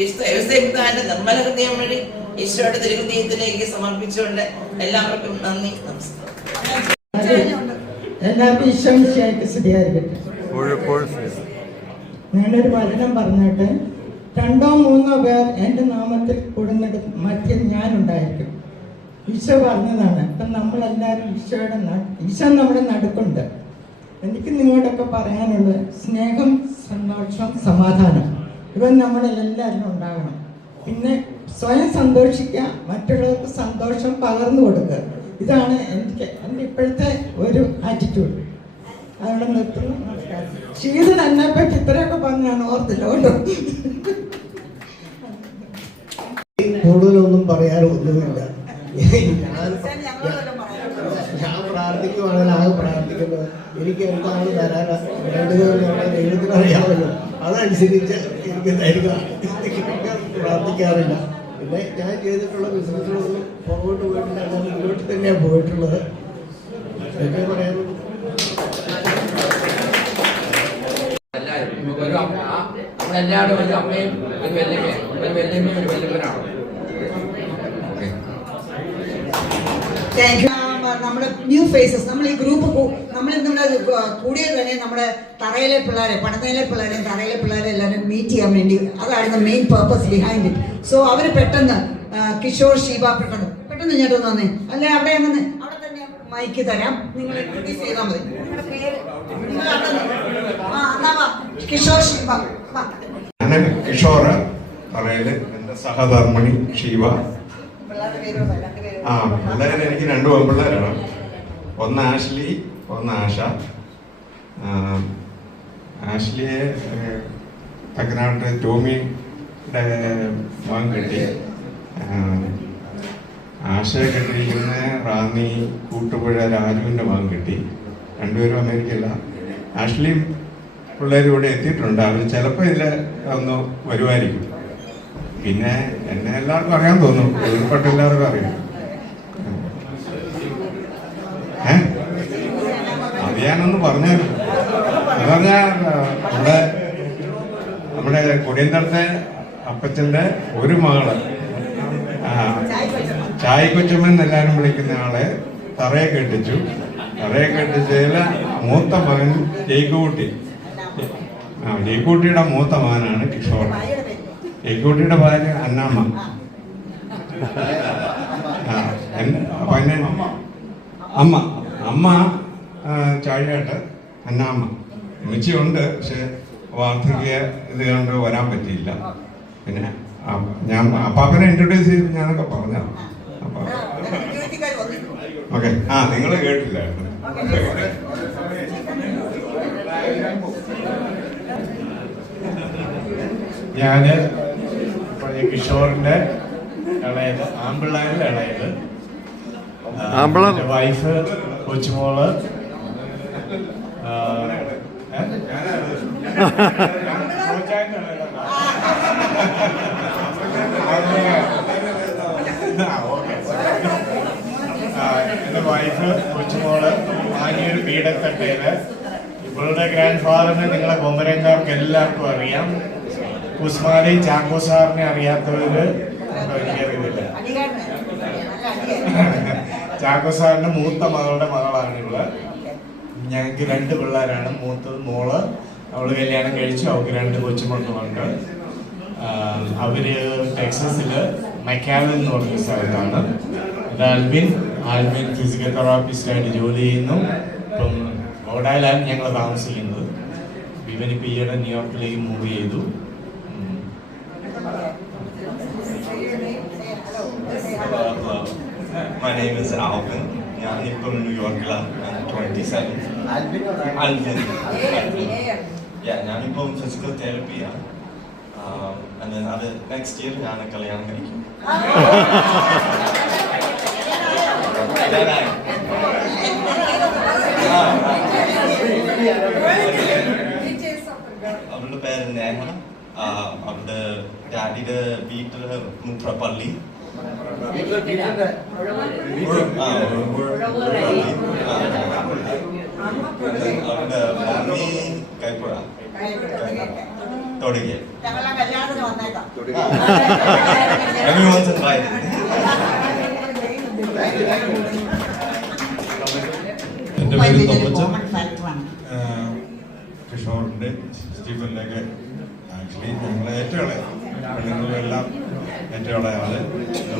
യേശുദൈവത്തിന്റെ നിർമ്മല ഹൃദയം വഴി ഈശോയുടെ തിരുഹൃദയത്തിലേക്ക് സമർപ്പിച്ചുകൊണ്ട് എല്ലാവർക്കും നന്ദി, നമസ്കാരം. എല്ലാവർക്കും ഈശോയ്ക്ക് സ്തുതിയായിരിക്കട്ടെ. ഞാനൊരു വചനം പറഞ്ഞിട്ട് 2-3 പേർ എൻ്റെ നാമത്തിൽ കൂടുന്നിട മധ്യം ഞാനുണ്ടായിരിക്കും. ഈശോ പറഞ്ഞതാണ്. അപ്പം നമ്മളെല്ലാവരും ഈശോ നമ്മുടെ നടുക്കുണ്ട്. എനിക്ക് നിങ്ങളോടൊക്കെ പറയാനുള്ളത് സ്നേഹം, സന്തോഷം, സമാധാനം ഇവ നമ്മളെല്ലാവരും ഉണ്ടാകണം. പിന്നെ സ്വയം സന്തോഷിക്കുക, മറ്റുള്ളവർക്ക് സന്തോഷം പകർന്നു കൊടുക്കുക. ഇതാണ് എൻ്റെ ഇപ്പോഴത്തെ ഒരു ആറ്റിറ്റ്യൂഡ്. അവിടെ നിർത്തുന്നു. നമസ്കാരം. ശീതൻ എന്നെ പറ്റി ഇത്രയൊക്കെ പറഞ്ഞാണ് ഓർത്തില്ലോട്ടോ. കൂടുതലൊന്നും പറയാനൊന്നുമില്ല. ഞാൻ പ്രാർത്ഥിക്കുവാണെങ്കിൽ ആകെ പ്രാർത്ഥിക്കുന്നത് എനിക്ക് എന്താണ് തരാൻ വേണ്ടതെന്നുള്ള ദൈവത്തിന് അറിയാമല്ലോ. അതനുസരിച്ച് എനിക്ക് തരിക. പ്രാർത്ഥിക്കാറില്ല. പിന്നെ ഞാൻ ചെയ്തിട്ടുള്ള ബിസിനസ്സിലൊന്നും പുറകോട്ട് പോയിട്ടില്ല, ഞാൻ മുന്നോട്ട് തന്നെയാണ് പോയിട്ടുള്ളത്. ഇതൊക്കെ പറയാനുള്ളൂ. നമ്മളെല്ലാവരും ഒരു അമ്മയും ഒരു വല്യമ്മയും, ഒരു വല്യമ്മയും ഒരു വല്യപ്പനാണ്. നമ്മുടെ ന്യൂ ഫേസസ്, നമ്മൾ ഈ ഗ്രൂപ്പ് നമ്മളിന്നിവിടെ കൂടിയത് തന്നെ നമ്മുടെ തറയിലെ പിള്ളേരെ, പടനയിലെ പിള്ളേരെയും തറയിലെ പിള്ളേരെ എല്ലാവരും മീറ്റ് ചെയ്യാൻ വേണ്ടി. അതായിരുന്നു main purpose behind it. So അവർ പെട്ടെന്ന് കിഷോർ ഷീബ പെട്ടെന്ന് ഇങ്ങോട്ട് വന്നേ. അല്ലെ അവിടെ അങ്ങനെ അവിടെ തന്നെ മൈക്ക് തരാം, നിങ്ങൾ ഇൻട്രൊഡ്യൂസ് ചെയ്താൽ മതി. നിങ്ങളുടെ പേര് കിഷോർ ഷീബ. ഞാൻ കിഷോർ പറയല്, എൻ്റെ സഹധർമ്മിണി ഷീബ. പിള്ളേർ എനിക്ക് 2 പെൺപിള്ളേരാണ്. ഒന്ന് ആഷ്ലി, ഒന്ന് ആശ. ആഷ്ലിയെ തക്കനാട്ട് ടോമിയുടെ മകൻ കിട്ടി. ആശയെ കെട്ടിയിരിക്കുന്ന റാന്നി കൂട്ടുപുഴ രാജുവിൻ്റെ മകൻ കിട്ടി. 2 പേരും അമേരിക്കയില്ല. ആഷ്ലിയും പിള്ളേരും ഇവിടെ എത്തിയിട്ടുണ്ട്. അവർ ചിലപ്പോൾ ഇതിൽ ഒന്ന് വരുമായിരിക്കും. പിന്നെ എന്നെ എല്ലാവർക്കും അറിയാൻ തോന്നും, ഉൾപ്പെട്ട എല്ലാവർക്കും അറിയാം. അറിയാനൊന്ന് പറഞ്ഞാൽ എന്ന് പറഞ്ഞാൽ നമ്മുടെ കൊടിയന്തരത്തെ അപ്പച്ചൻ്റെ ഒരു മകള്, ചായക്കൊച്ചമ്മൻ എല്ലാവരും വിളിക്കുന്ന ആളെ തറയെ കെട്ടിച്ചു. തറയെ കെട്ടിച്ചതിൽ മൂത്ത മകൻ ജയ്ക്കുട്ടി. ജയ്ക്കുട്ടിയുടെ മൂത്ത മകനാണ് കിഷോർ. ജയ്ക്കുട്ടിയുടെ ഭാര്യ അന്നാമ്മ. പിന്നെ അമ്മ ചാഴിയാട്ട് അന്നാമ്മ. ഉമ്മച്ചിയുണ്ട്, പക്ഷെ വാർദ്ധക്യ ഇത് കൊണ്ട് വരാൻ പറ്റിയില്ല. പിന്നെ ഞാൻ അപ്പാപ്പനെ ഇൻട്രൊഡ്യൂസ് ചെയ്ത് ഞാനൊക്കെ പറഞ്ഞു. അപ്പൊ ഓക്കെ. നിങ്ങൾ കേട്ടില്ലായിരുന്നു. ഞാന് കിഷോറിന്റെ ഇളയത്, ആമ്പിള്ളേരുടെ ഇളയത്. വൈഫ് കൊച്ചുമോള്. എന്റെ വൈഫ് കൊച്ചുമോള് ആനിയൊരു പീഡത്തട്ടയില്. ഇവളുടെ ഗ്രാൻഡ് ഫാദറിനെ നിങ്ങളെ കൊമ്പരങ്കാർക്ക് എല്ലാവർക്കും അറിയാം. ഉസ്മാനി ചാക്കോ സാറിനെ അറിയാത്തവര് എനിക്കറിയില്ല. ചാക്കോ സാറിന്റെ മൂത്ത മകളുടെ മകളാണ് ഇവള്. ഞങ്ങൾക്ക് 2 പിള്ളേരാണ്. മൂത്തത് മോള്, അവള് കല്യാണം കഴിച്ചു. അവൾക്ക് 2 കൊച്ചുമക്കളുണ്ട്. അവര് ടെക്സസില് മെക്കാലൻ എന്ന് പറഞ്ഞ സ്ഥലത്താണ്. അത് ആൽവിൻ ഫിസിക്കൽ തെറാപ്പിസ്റ്റായിട്ട് ജോലി ചെയ്യുന്നു. ഇപ്പം ഓടായിലാണ് ഞങ്ങൾ താമസിക്കുന്നത്. ഇവനിപ്പോൾ ഈയിടെ ന്യൂയോർക്കിലേക്ക് മൂവ് ചെയ്തു. My name is Alvin. ഞാനിപ്പം ന്യൂയോർക്കിലാണ്. 27. Alvin. ഞാനിപ്പം ഫിസിക്കൽ തെറാപ്പിയാണ്. And then അത് നെക്സ്റ്റ് ഇയർ ഞാൻ കല്യാണം കഴിക്കും. അവളുടെ പേര് നേഹ. അവളുടെ ഡാഡിയുടെ വീട്ടില് മുത്രപ്പള്ളി. അവളുടെ മമ്മി കൈപ്പുഴ തുടങ്ങിയ. Everyone's invited. എൻ്റെ പേര് തൊപ്പച്ചൻ. കിഷോറിൻ്റെ സ്റ്റീഫനിലേക്ക് ആക്ച്വലി ഞങ്ങളെ ഏറ്റവും ഇളയ പെണ്ണുങ്ങളെല്ലാം ഏറ്റവും ഇളയ ആള്.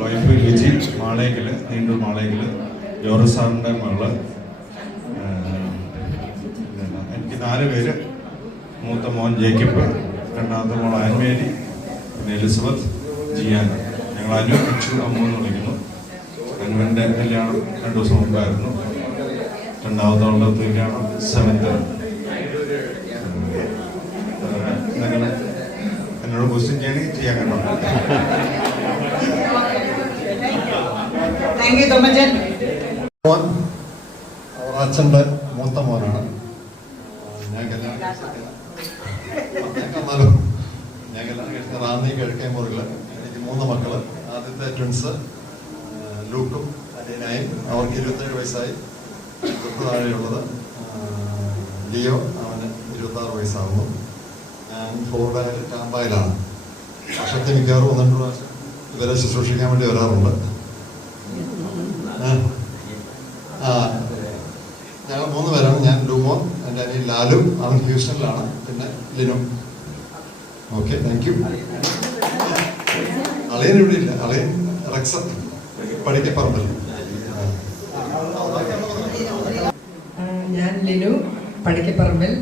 വൈഫ് ലിജി മാളേക്കല്, നീണ്ടൂർ മാളേക്കല്. ജോർജ് സാറിൻ്റെ മകള്. എനിക്ക് 4 പേര്. മൂത്ത മോൻ ജേക്കബ്, രണ്ടാമത്തെ മോൾ ആൻമേരി, പിന്നെ എലിസബത്ത്, ജിയാൻ. ഞങ്ങൾ അനു, അച്ചു, അമ്മു എന്ന് വിളിക്കുന്നു. അനുവിൻ്റെ കല്യാണം 2 ദിവസം മുമ്പായിരുന്നു. രണ്ടാമത്തെ കല്യാണം 7th. എന്നോട് ക്വസ്റ്റ്യൻ ചെയ്യണമെങ്കിൽ ചെയ്യാൻ കണ്ടോ. അച്ഛൻ്റെ മൂത്ത മോനാണ്. ഞാൻ കല്യാണം കഴിച്ച റാന്നി കിഴക്കേ മുറിൽ. എനിക്ക് 3 മക്കള്. ആദ്യത്തെ ട്വിൻസ് ലൂക്കും അലീനയും. അവർക്ക് 27 വയസ്സായി. തൊട്ട് താഴെയുള്ളത് ലിയോ, അവന് 26 വയസ്സാകുന്നു. ഞാൻ ഫ്ലോറിഡയിൽ ടാമ്പായിലാണ്. വർഷത്തിൽ മിക്കവാറും 1-2 പ്രാവശ്യം ഇവരെ ശുശ്രൂഷിക്കാൻ വേണ്ടി വരാറുണ്ട്. ഞങ്ങൾ 3 പേരാണ്. ഞാൻ ലാലു, അവൻ ഹ്യൂസ്റ്റണിലാണ്. പിന്നെ Linu. Okay, thank you. Alayan ഇവിടെ ഇല്ല, അളയൻ റെക്സ പഠിക്കപ്പറമ്പല്ല. ഞാൻ ലിനു, പടിക്കപ്പറമ്പിൽ.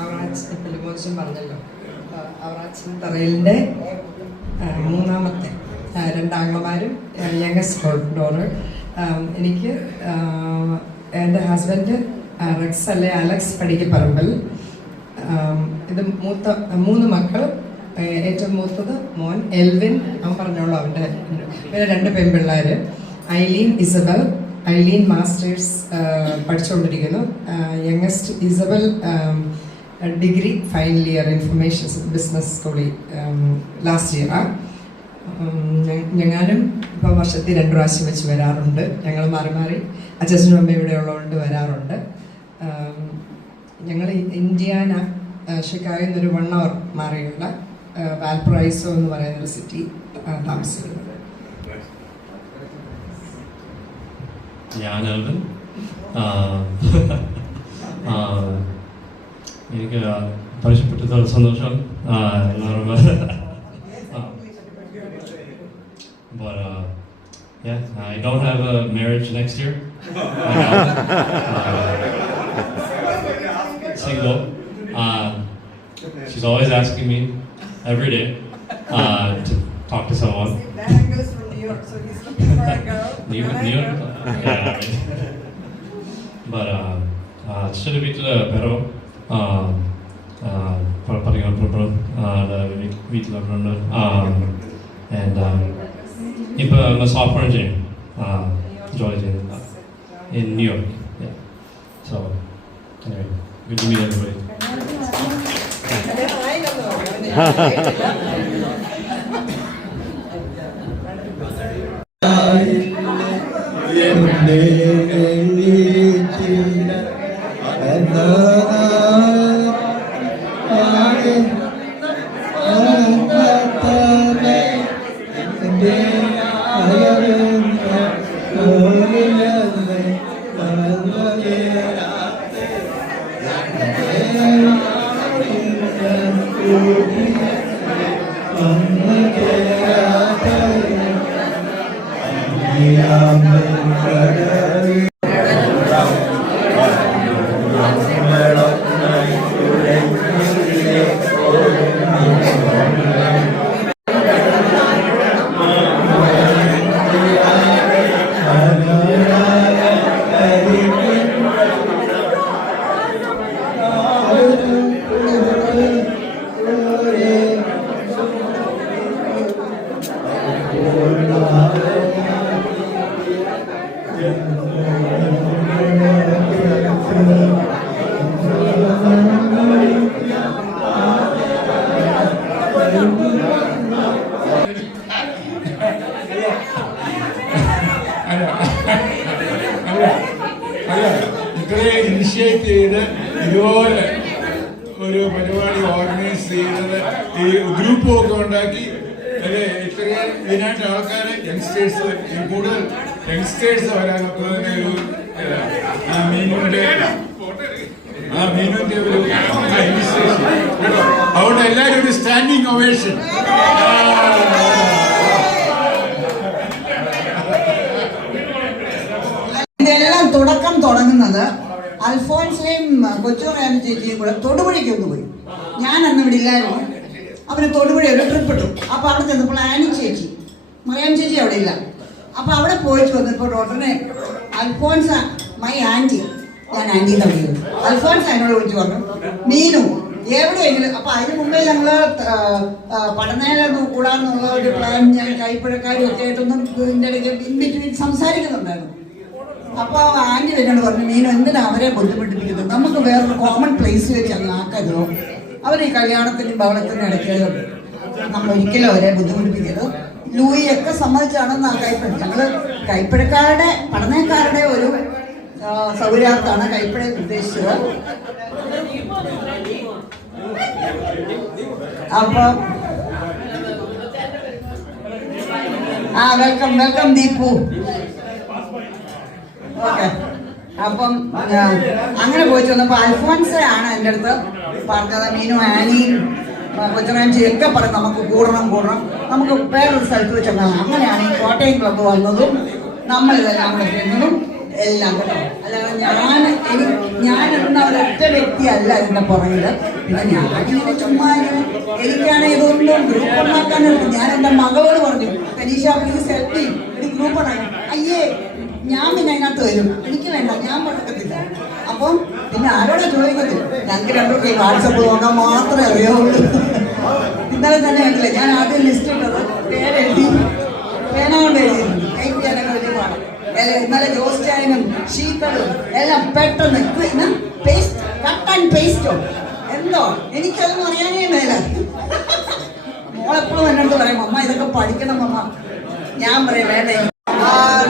അവറാച്ച് ഇപ്പോൾ ലിമോച്ചൻ പറഞ്ഞല്ലോ, അവറാച്ചൻ തറയിലിൻ്റെ മൂന്നാമത്തെ, രണ്ടാംഗമാരും യങ്ങസ്റ്റ് ഡോണർ. എനിക്ക് എൻ്റെ ഹസ്ബൻഡ് റെക്സ് അല്ലെ അലക്സ് പടിക്കപ്പറമ്പിൽ. ഇത് മൂന്ന് മക്കൾ. ഏറ്റവും മൂത്തത് മോൻ എൽവിൻ, അവൻ പറഞ്ഞോളൂ അവൻ്റെ. പിന്നെ 2 പെൺപിള്ളേർ, ഐലീൻ, ഇസബൽ. ഐലീൻ മാസ്റ്റേഴ്സ് പഠിച്ചുകൊണ്ടിരിക്കുന്നു. Youngest Isabel degree final year information business സ്കൂളിൽ ലാസ്റ്റ് ഇയറാണ്. ഞങ്ങളും ഇപ്പം വർഷത്തിൽ 2 പ്രാവശ്യം വെച്ച് വരാറുണ്ട്. ഞങ്ങൾ മാറി മാറി, അച്ഛനും അമ്മയും ഇവിടെ ഉള്ളതുകൊണ്ട് വരാറുണ്ട്. ഞങ്ങൾ ഇന്ത്യാന ഷിക്കാഗോയിൽ നിന്നൊരു 1 hour മാറിയുള്ള വാൽപറൈസോ എന്ന് പറയുന്നൊരു സിറ്റി താമസിക്കുന്നത്. ഞാൻ എൽവിൻ. എനിക്ക് പരിചയപ്പെട്ടത് സന്തോഷം. But yeah, I don't have a marriage next year. Single. She's always asking me every day to talk to someone. Darren goes from New York, so he's looking for a girl. New York? Yeah, right. But still വീട്ടിൽ pero വീട്ടിലുണ്ട്. And ഇപ്പോൾ I'm a software engineer, Georgia, in New York. Yeah. So anyway, good to meet everybody. Initiate ചെയ്ത് ഇതുപോലെ ഒരു പരിപാടി organise ചെയ്തത്, ഈ ഗ്രൂപ്പും ഒക്കെ ഉണ്ടാക്കി അല്ലെ, ഇത്രയും ഇതിനായിട്ട് ആൾക്കാർ യങ്സ്റ്റേഴ്സ്, കൂടുതൽ യങ്സ്റ്റേഴ്സ് വരാനൊക്കെ ഒരു മീനുവിന്റെ ഒരു ഇനിഷ്യേഷൻ കേട്ടോ. അതുകൊണ്ട് എല്ലാവരും ഒരു സ്റ്റാൻഡിങ് ഒവേഷൻ. ഇതെല്ലാം തുടക്കം തുടങ്ങുന്നത് അൽഫോൻസിനെയും കൊച്ചുറാനും ചേച്ചിയും കൂടെ തൊടുപുഴയ്ക്ക് ഒന്ന് പോയി. ഞാൻ അന്ന് ഇവിടെ ഇല്ലായിരുന്നു. അവര് തൊടുപുഴ ഒരു ട്രിപ്പ് ഇട്ടു. അപ്പൊ അവിടെ ചെന്നപ്പോൾ ആനി ചേച്ചി, മറിയാം ചേച്ചി അവിടെ ഇല്ല. അപ്പൊ അവിടെ പോയിട്ട് വന്നപ്പോൾ ഡോക്ടറിനെ അൽഫോൻസ മൈ ആന്റി, ഞാൻ ആന്റി എന്ന് വിളിക്കുന്നു. അൽഫോൻസ എന്നോട് വിളിച്ചു പറഞ്ഞു, മീനു എവിടെയെങ്കിലും. അപ്പൊ അതിന് മുമ്പേ ഞങ്ങള് പഠനേലൊന്നും കൂടാന്നുള്ള ഒരു പ്ലാൻ ഞാൻ കൈപ്പഴക്കാരും ഒക്കെ ആയിട്ടൊന്നും ഇതിന്റെ ഇടയ്ക്ക് ഇൻബിറ്റ്വീൻ സംസാരിക്കുന്നുണ്ടായിരുന്നു. അപ്പൊ ആന്റി എന്നോട് പറഞ്ഞു, മീനു എന്തിനാ അവരെ ബുദ്ധിമുട്ടിപ്പിക്കുന്നത്, നമുക്ക് വേറൊരു കോമൺ പ്ലേസ് വെച്ച് അങ്ങ് ആക്കരുതോ, അവർ ഈ കല്യാണത്തിനും ബഹളത്തിനും ഇടയ്ക്ക് നമ്മൾ ഒരിക്കലും അവരെ ബുദ്ധിമുട്ടിപ്പിക്കരുത്. ലൂയിയൊക്കെ സമ്മതിച്ചാണെന്ന് ഞങ്ങള് കൈപ്പഴക്കാരുടെ പഠനക്കാരുടെ ഒരു സൗകര്യാർത്ഥാണ് കൈപ്പഴ ഉദ്ദേശിച്ചത്. അപ്പൊ വെൽക്കം വെൽക്കം ദീപു. ഓക്കെ, അപ്പം അങ്ങനെ പോയിട്ട് വന്നപ്പോൾ അൽഫോൻസയാണ് എൻ്റെ അടുത്ത് പറഞ്ഞത്, മീനു ആനിയും കൊച്ചറാഞ്ചിയും ഒക്കെ പറഞ്ഞു നമുക്ക് കൂടണം നമുക്ക് വേറൊരു സ്ഥലത്ത് വെച്ചാൽ. അങ്ങനെയാണ് ഈ കോട്ടയം ക്ലബ്ബ് വന്നതും നമ്മളിതെല്ലാം കൂടെ ചെയ്യുന്നതും എല്ലാം കേട്ടോ. അല്ലാതെ ഞാനെന്ന ഒരൊറ്റ വ്യക്തിയല്ല ഇതിൻ്റെ പുറകില്. പിന്നെ ഞാനിങ്ങനെ ചുമ്മാ എനിക്കാണെങ്കിൽ ഇതൊന്നും ഗ്രൂപ്പ് ഉണ്ടാക്കാൻ ഞാൻ എൻ്റെ മകളോട് പറഞ്ഞു, തനീഷ പ്ലീസ് ഹെൽപ്പ് മീ, ഒരു ഗ്രൂപ്പ് ഉണ്ടാക്കി. അയ്യേ ഞാൻ പിന്നെ അതിനകത്ത് വരും, എനിക്ക് വേണ്ട, ഞാൻ പറ്റത്തില്ല. അപ്പം പിന്നെ ആരോടാ ചോദിക്കുന്നത്? ഞങ്ങൾക്ക് രണ്ടൊക്കെ വാട്സപ്പ് നോക്കാൻ മാത്രമേ അറിയാവുള്ളൂ. ഇന്നലെ തന്നെ ഉണ്ടല്ലേ ഞാൻ ആദ്യം ലിസ്റ്റ് ഇട്ടത് പേരെഴുതി പേന കൊണ്ട് എഴുതിയിരുന്നു. ടൈപ്പ് ചെയ്യാനൊക്കെ വലിയ പാടാം. ഇന്നലെ ജോസ് ചായനും ഷീത്തളും എല്ലാം പെട്ടെന്ന് പേസ്റ്റ് കട്ട് ആൻഡ് പേസ്റ്റോ എന്തോ എനിക്കതൊന്നും അറിയാനേ മേല. മോളെപ്പോഴും എന്നോട് പറയും, അമ്മ ഇതൊക്കെ പഠിക്കണം അമ്മ. ഞാൻ പറയും വേണ്ടേ.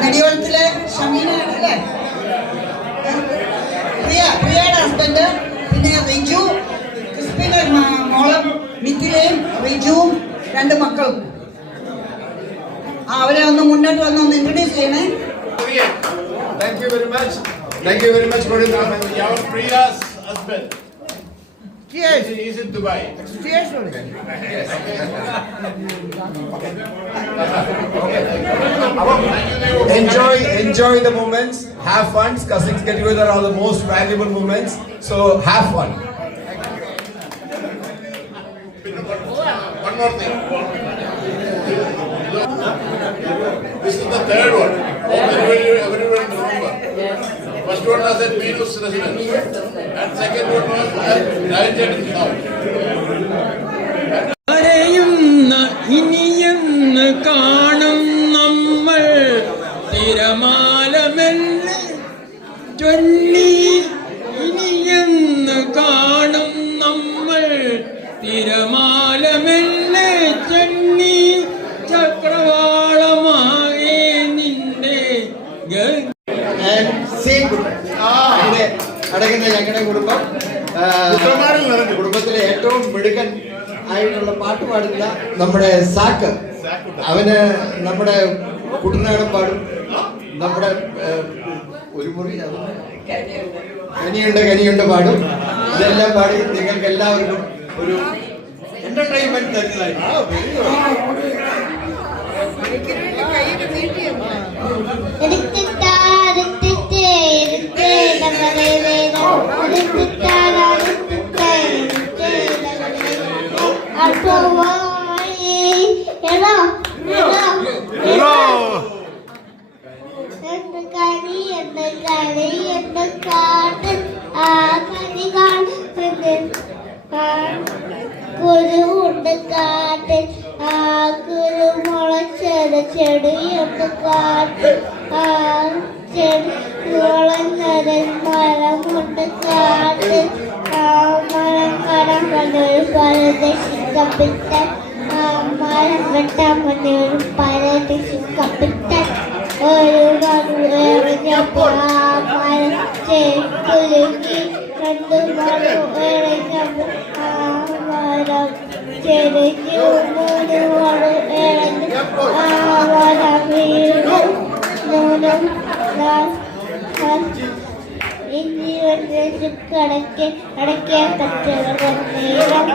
നെടിയോളത്തിലെ ഷമീനയാണ് അല്ലേ, പ്രിയയുടെ ഹസ്ബൻഡ്. പിന്നെ റിജു, ക്രിസ്പിന്റെ മോളും മിഥിലയും റിജുവും 2 മക്കളും. അവരെ ഒന്ന് മുന്നോട്ട് വന്ന് ഒന്ന് ഇൻട്രൊഡ്യൂസ് ചെയ്യണേ. Thank you very much. Thank you very much for our Priya's husband. Cheers. He is in Dubai. Cheers. Enjoy the moments. Have fun. Cousins get together are the most valuable moments. So have fun. One more thing. This is the third one. Everyone remember. First one was at Venus residence, and second one was at Raja's house. ഇനിയെന്ന് കാണും നമ്മൾ തിരമാലമെന്ന് ചൊല്ലി, ഇനിയെന്ന് കാണും നമ്മൾ തിരമാലമെന്ന് ചൊല്ലി, ചക്രവാളമാകെ നിന്റെ അടങ്ങുന്ന ഞങ്ങളുടെ കുടുംബം കുടുംബത്തിലെ ഏറ്റവും മിടുക്കൻ ആയിട്ടുള്ള പാട്ട് പാടുന്ന നമ്മുടെ സാക്ക്, അവന് നമ്മുടെ കുട്ടനാടൻ പാടും, നമ്മുടെ ഒരു മുറി കനിയുണ്ട് പാടും. ഇതെല്ലാം പാടി നിങ്ങൾക്ക് എല്ലാവർക്കും ഒരു എന്റർടൈൻമെന്റ് തരുന്നതായിരിക്കും. കുരുണ്ട് കാട്ടിൽ ആ കുരുമുളച്ചത് ചെടിയുണ്ട് കാട്ടിൽ ആ ചെടി മുളഞ്ഞത് മരമുണ്ട് കാട്ടിൽ ആ മരം കടം കൊണ്ടൊരു പരദേശിക്കപ്പിട്ടൻ ആ മരം വെട്ടാൻ കൊണ്ടൊരു പരദേശിക്കപ്പിട്ടൻ ഒരു എറിഞ്ഞപ്പോൾ ആ മരം കുലുക്കി 2 മരം എറിഞ്ഞപ്പോൾ ആ മരം ചെടിക്ക് 3 മരം എറിഞ്ഞു ആ മരം വീണു 3 ഇനി അടയ്ക്കാൻ പറ്റുന്ന നേരം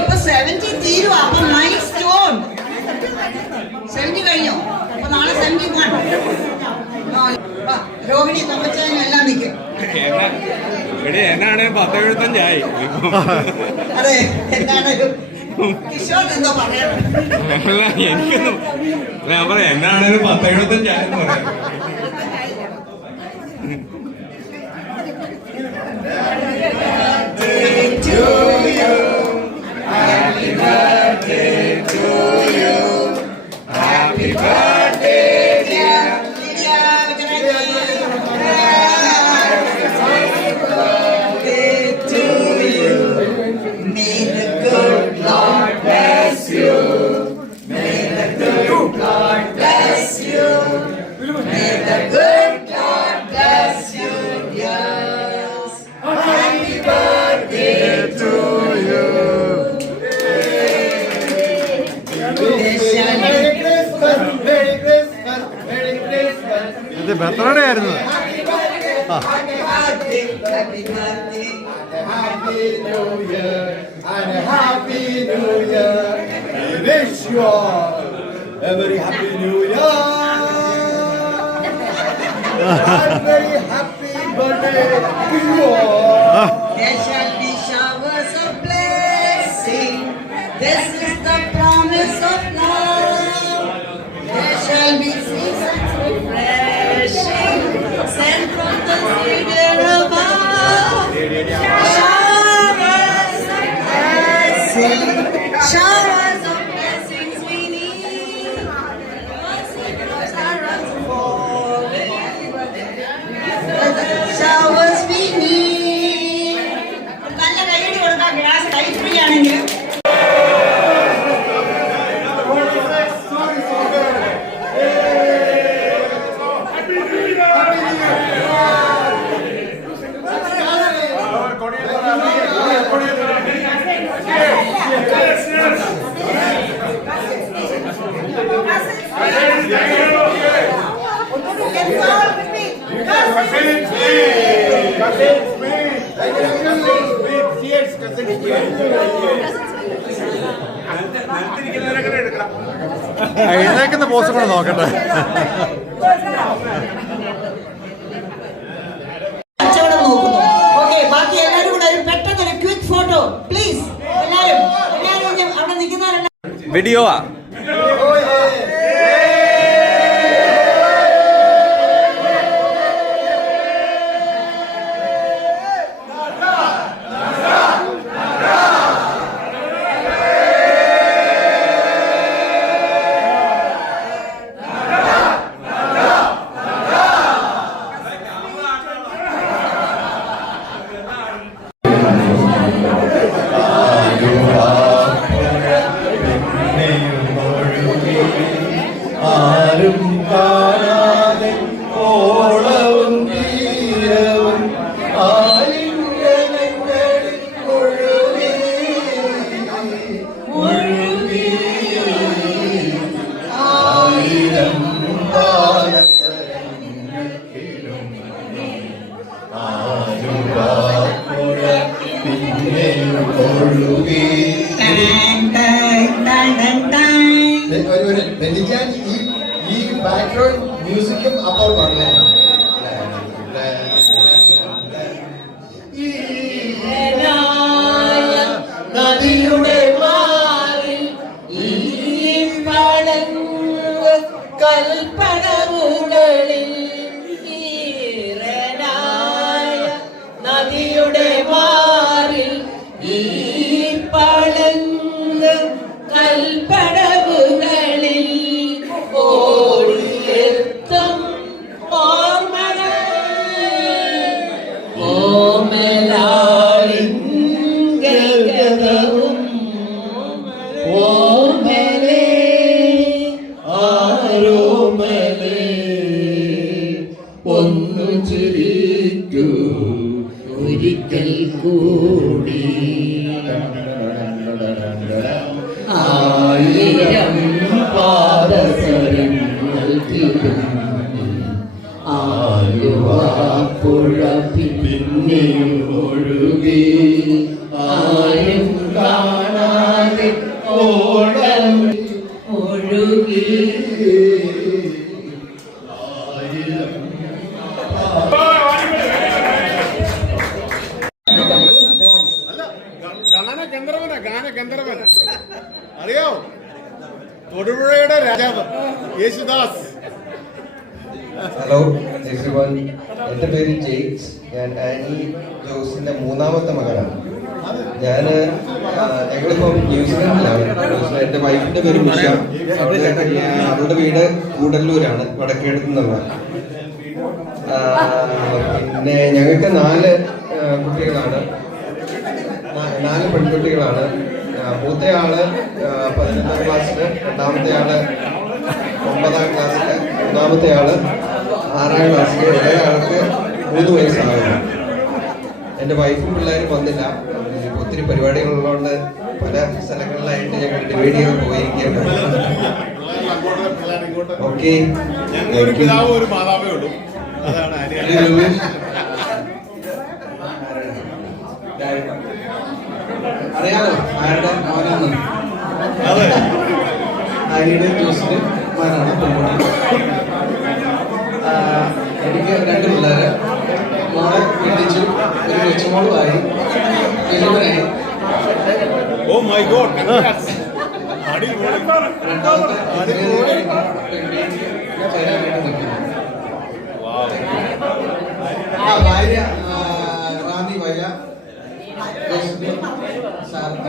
ഇപ്പൊ 70 തീരുവാ. അപ്പൊ മൈൽ സ്റ്റോൺ 70 കഴിഞ്ഞോ? അപ്പൊ നാളെ 71. രോഹിണി തൊമ്പച്ചാനും എല്ലാം നിൽക്കും. എന്നാണ് 10-75 അതെ, എന്താണ് കിഷോർ എന്തോ പറയാം. എനിക്കൊന്നും ഞാൻ പറയാം, എന്നാണേലും 10-75 പറയാം. Happy birthday to you. Happy birthday, dear. Birthday ആയിരുന്നു. Very happy New Year. And very happy birthday to you all. There shall be showers of blessing. This is the promise of love. There shall be seasons refreshing, sent from the Savior above. Showers of blessing, showers of blessings we need. Showers we need. നല്ല കൈയ്യടി കൊടുക്കാം. Glass കൈ free ആണെങ്കിൽ. എഴുന്നേക്കുന്ന post കൂടെ നോക്കട്ടെ. കച്ചവടം നോക്കുന്നു. Okay, ബാക്കി എല്ലാവരും കൂടെ ഒരു പെട്ടെന്നൊരു ക്വിക്ക് ഫോട്ടോ പ്ലീസ്. എല്ലാവരും അവിടെ നിൽക്കുന്നവരെല്ലാം വീഡിയോവാ. ആരും കാണാതെ ഓളവും തീരവും ആലിംഗനങ്ങളിൽ മുഴുകി മുഴുകി ആയിരം പാദസരങ്ങളിലും ആലുവാപ്പുഴ പിന്നെയും ഒഴുകി. ഈ ബാക്ക്ഗ്രൗണ്ട് മ്യൂസിക്കും അപ്പോൾ പറഞ്ഞേ നദിയുടെ മാറിൽ ഈ പടങ്ങ് കൽപ്പനവുകളിൽ ഈറനായ നദിയുടെ മാറിൽ ഈ പടങ്ങ് കൽപ്പനവുകളിൽ ഓടിയെത്തും ഓർമ്മകൾ ഓമലാലിൻ ഗഗനവും ഓമലേ ആരോമലേ ഒന്നു ചിരിക്കൂ ഒരിക്കൽ കൂടി. ആയിരം പാദസരങ്ങൾ ആലുവാപ്പുഴ പിന്നെയും ഒഴുകി. ആരും കാണാതെ ഓടം ഒഴുകി. ഗന്ധർവന അറിയോ? തൊടുപുഴയുടെ രാജാവ് യേശുദാസ്. ഹലോ എവ്രിവൺ, എൻ്റെ പേര് ജെയ്ക്സ്. ഞാൻ ആനി ജോസിന്റെ മൂന്നാമത്തെ മകനാണ്. ഞങ്ങളിപ്പോൾ ന്യൂസിലാൻഡിലാണ്. എൻ്റെ വൈഫിന്റെ പേര് മിഷ. അവളുടെ വീട് കൂടല്ലൂരാണ്, വടക്കേടത്ത് നിന്നുള്ള. പിന്നെ ഞങ്ങൾക്ക് 4 കുട്ടികളാണ്, 4 പെൺകുട്ടികളാണ്. മൂത്തയാള് 11ാം ക്ലാസ്സില്, രണ്ടാമത്തെ ആള് 9ാം ക്ലാസ്സില്, മൂന്നാമത്തെ ആള് 6ാം ക്ലാസ്സില്, ഇളയാൾക്ക് 3 വയസ്സാകുന്നു. എൻ്റെ വൈഫും പിള്ളേരും വന്നില്ല. ഒത്തിരി പരിപാടികളുള്ളതുകൊണ്ട് പല സ്ഥലങ്ങളിലായിട്ട് ഞങ്ങൾ ഡിവൈഡ് ചെയ്ത് പോയിരിക്കുകയാണ്. ഓക്കെ, ഒരു പിതാവ് ഒരു മാതാവേ ഉള്ളൂ. രമേശ് അറിയാലോ ആരുടെ മോനാണ്? ഹരിയുടെ ജോസിന്റെ മോനാണ് പെൺകുട്ടി. എനിക്ക് 2 പിള്ളേര്, മോളെ കെട്ടിച്ചു, ഒരു കൊച്ചുമോളുമായി, ഡെലിവറായി. Oh my God! രണ്ടാമത്തെ ചേരാനായിട്ട് നിൽക്കുന്നു. ഭാര്യ റാന്നി വയല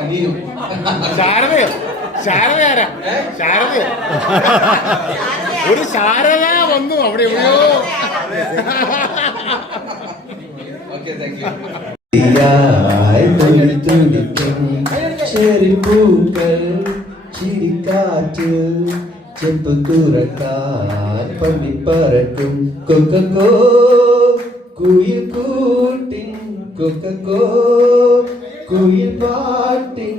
നീനു. ശാരദയോ? ശാരദയാരാ? ശാരദയോ? ഒരു ശാരദ വന്നു അവിടെ എവിടെയോ. Okay, thank you. ചെറിപ്പൂക്കൾ ചിരിക്കാറ്റിൽ ചെപ്പ് തുറക്കാൻ പമ്മിപ്പറക്കും കൊക്കോ കുയിൽ കൂട്ടിൻ കൊക്കോ കുയിൽ പാട്ടിൻ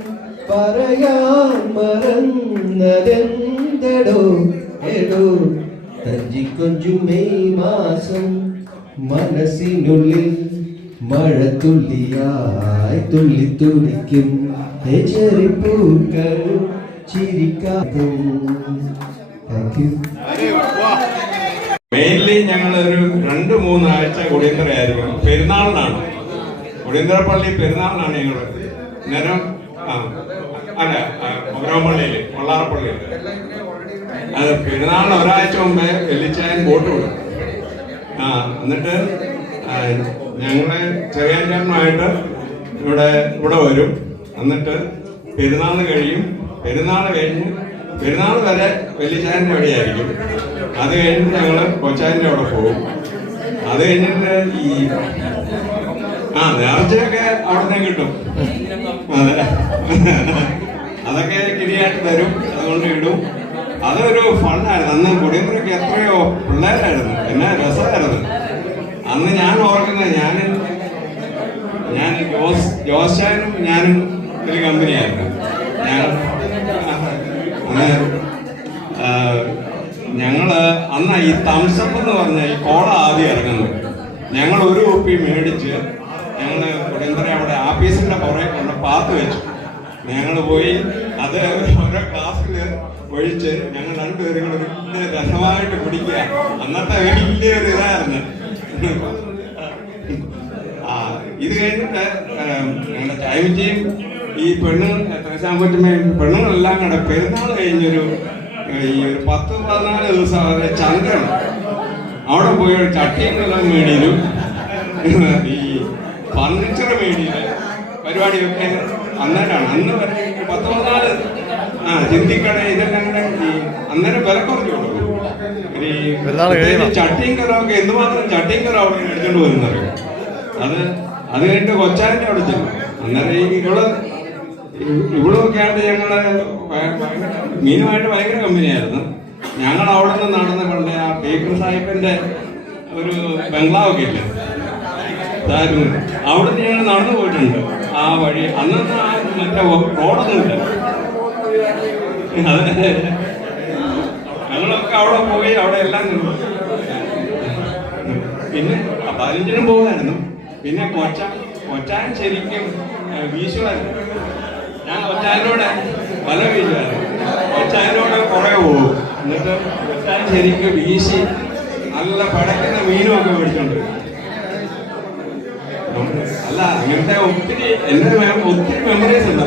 പറയാൻ മറന്നതെന്തടോ എടോ തഞ്ചിക്കൊഞ്ചു മെയ് മാസം മനസ്സിനുള്ളിൽ മഴത്തുള്ളിയായി തുള്ളി തുടിക്കും ചെറിപ്പൂക്കൾ ചിരിക്കാത്തും. Thank you. മെയിൻലി ഞങ്ങളൊരു 2-3 ആഴ്ച കൊടിയന്തറയായിരുന്നു. പെരുന്നാളിനാണ്, കൊടിയന്തറ പള്ളി പെരുന്നാളിനാണ് ഞങ്ങൾ നേരം അല്ല പള്ളിയിൽ വള്ളാറപ്പള്ളിയിൽ. അത് പെരുന്നാളിന് ഒരാഴ്ച മുമ്പേ വെള്ളിച്ചായൻ ബോട്ട് വിടും. എന്നിട്ട് ഞങ്ങളെ ചെറിയാൻചാരനുമായിട്ട് ഇവിടെ വരും. എന്നിട്ട് പെരുന്നാൾ കഴിയും. പെരുന്നാൾ കഴിഞ്ഞ് പെരുന്നാൾ വരെ വെള്ളിച്ചായൻ്റെ അവിടെയായിരിക്കും. അത് കഴിഞ്ഞിട്ട് ഞങ്ങൾ കൊച്ചായൻ്റെ അവിടെ പോകും. അത് കഴിഞ്ഞിട്ട് ഈ നേർച്ചയൊക്കെ അവിടെ നിന്ന് കിട്ടും. അതെ, അതൊക്കെ കിരിയായിട്ട് തരും, അതുകൊണ്ട് ഇടും. അതൊരു ഫണ്ടായിരുന്നു. അന്ന് കൊടിയന്തരൊക്കെ എത്രയോ പിള്ളേരായിരുന്നു, എന്നാ രസമായിരുന്നു. അന്ന് ഞാൻ ഓർക്കുന്നത് ഞാൻ ജോസാനും ഞാനും ഒരു കമ്പനിയായിരുന്നു. ഞങ്ങള് അന്ന് ഈ തംസപ്പ് എന്ന് പറഞ്ഞ ഈ കോള ആദ്യം ഇറങ്ങുന്നു. ഞങ്ങൾ ഒരു കുപ്പി മേടിച്ച് ഞങ്ങള് കൊടിയന്തര അവിടെ ആഫീസിന്റെ പുറകെ കൊണ്ട് പാത്ത് വെച്ചു. ഞങ്ങൾ പോയി അത് ഓരോ ക്ലാസ്സിൽ ഒഴിച്ച് ഞങ്ങൾ രണ്ടുപേരും കൂടെ വലിയ രസമായിട്ട് കുടിക്കുക. അന്നത്തെ വലിയൊരു ഇതായിരുന്നു. ഇത് കഴിഞ്ഞിട്ട് ഞങ്ങളുടെ ചായമിറ്റിയും ഈ പെണ്ണുങ്ങളെല്ലാം കൂടെ പെരുന്നാൾ കഴിഞ്ഞൊരു ഈ ഒരു 10-14 ദിവസം അവരുടെ ചന്ദ്രൻ അവിടെ പോയി ഒരു ചട്ടിയും എല്ലാം മേടിയിലും ഈ ഫർണിച്ചർ മേടിയില് പരിപാടിയൊക്കെ അന്നേരമാണ്. അന്ന് വരെ 10-14 ചിന്തിക്കട ഇതെല്ലാം കൂടെ ഈ അന്നേരം വില കുറഞ്ഞു കൊടുക്കും. ഈ ചട്ടിയും കലമൊക്കെ എന്തുമാത്രം ചട്ടിയും കലം അവിടെ എടുത്തോണ്ട് വരുന്നറിയോ. അത് കഴിഞ്ഞിട്ട് കൊച്ചാൻ്റെ അവിടെ ചെന്നു. അന്നേരം ഇവിടൊക്കെ ആയിട്ട് ഞങ്ങള് മീനുമായിട്ട് ഭയങ്കര കമ്പനിയായിരുന്നു. ഞങ്ങൾ അവിടെ നിന്ന് നടന്ന് കൊണ്ട് ആ ബേക്കർ സാഹിബിന്റെ ഒരു ബംഗ്ലാവൊക്കെ ഇല്ല, അവിടുന്ന് ഞങ്ങൾ നടന്നു പോയിട്ടുണ്ട്. ആ വഴി അന്നത്തെ ആ മറ്റേ റോഡൊന്നുമില്ല. അതെ, ഞങ്ങളൊക്കെ അവിടെ പോയി അവിടെ എല്ലാം നിന്നു. പിന്നെ 15-നും പോകുമായിരുന്നു. പിന്നെ കൊച്ചാൻ ശരിക്കും വീശുമായിരുന്നു. ഞാൻ കൊച്ചാനോട് പല വീശുമായിരുന്നു. കൊച്ചാനോട് കുറെ പോകും. എന്നിട്ട് കൊച്ചാൻ ശരിക്കും വീശി നല്ല പടക്കുന്ന മീനുമൊക്കെ മേടിച്ചോണ്ട്. അല്ല, അങ്ങനത്തെ ഒത്തിരി ഒത്തിരി മെമ്മറീസ് ഉണ്ട്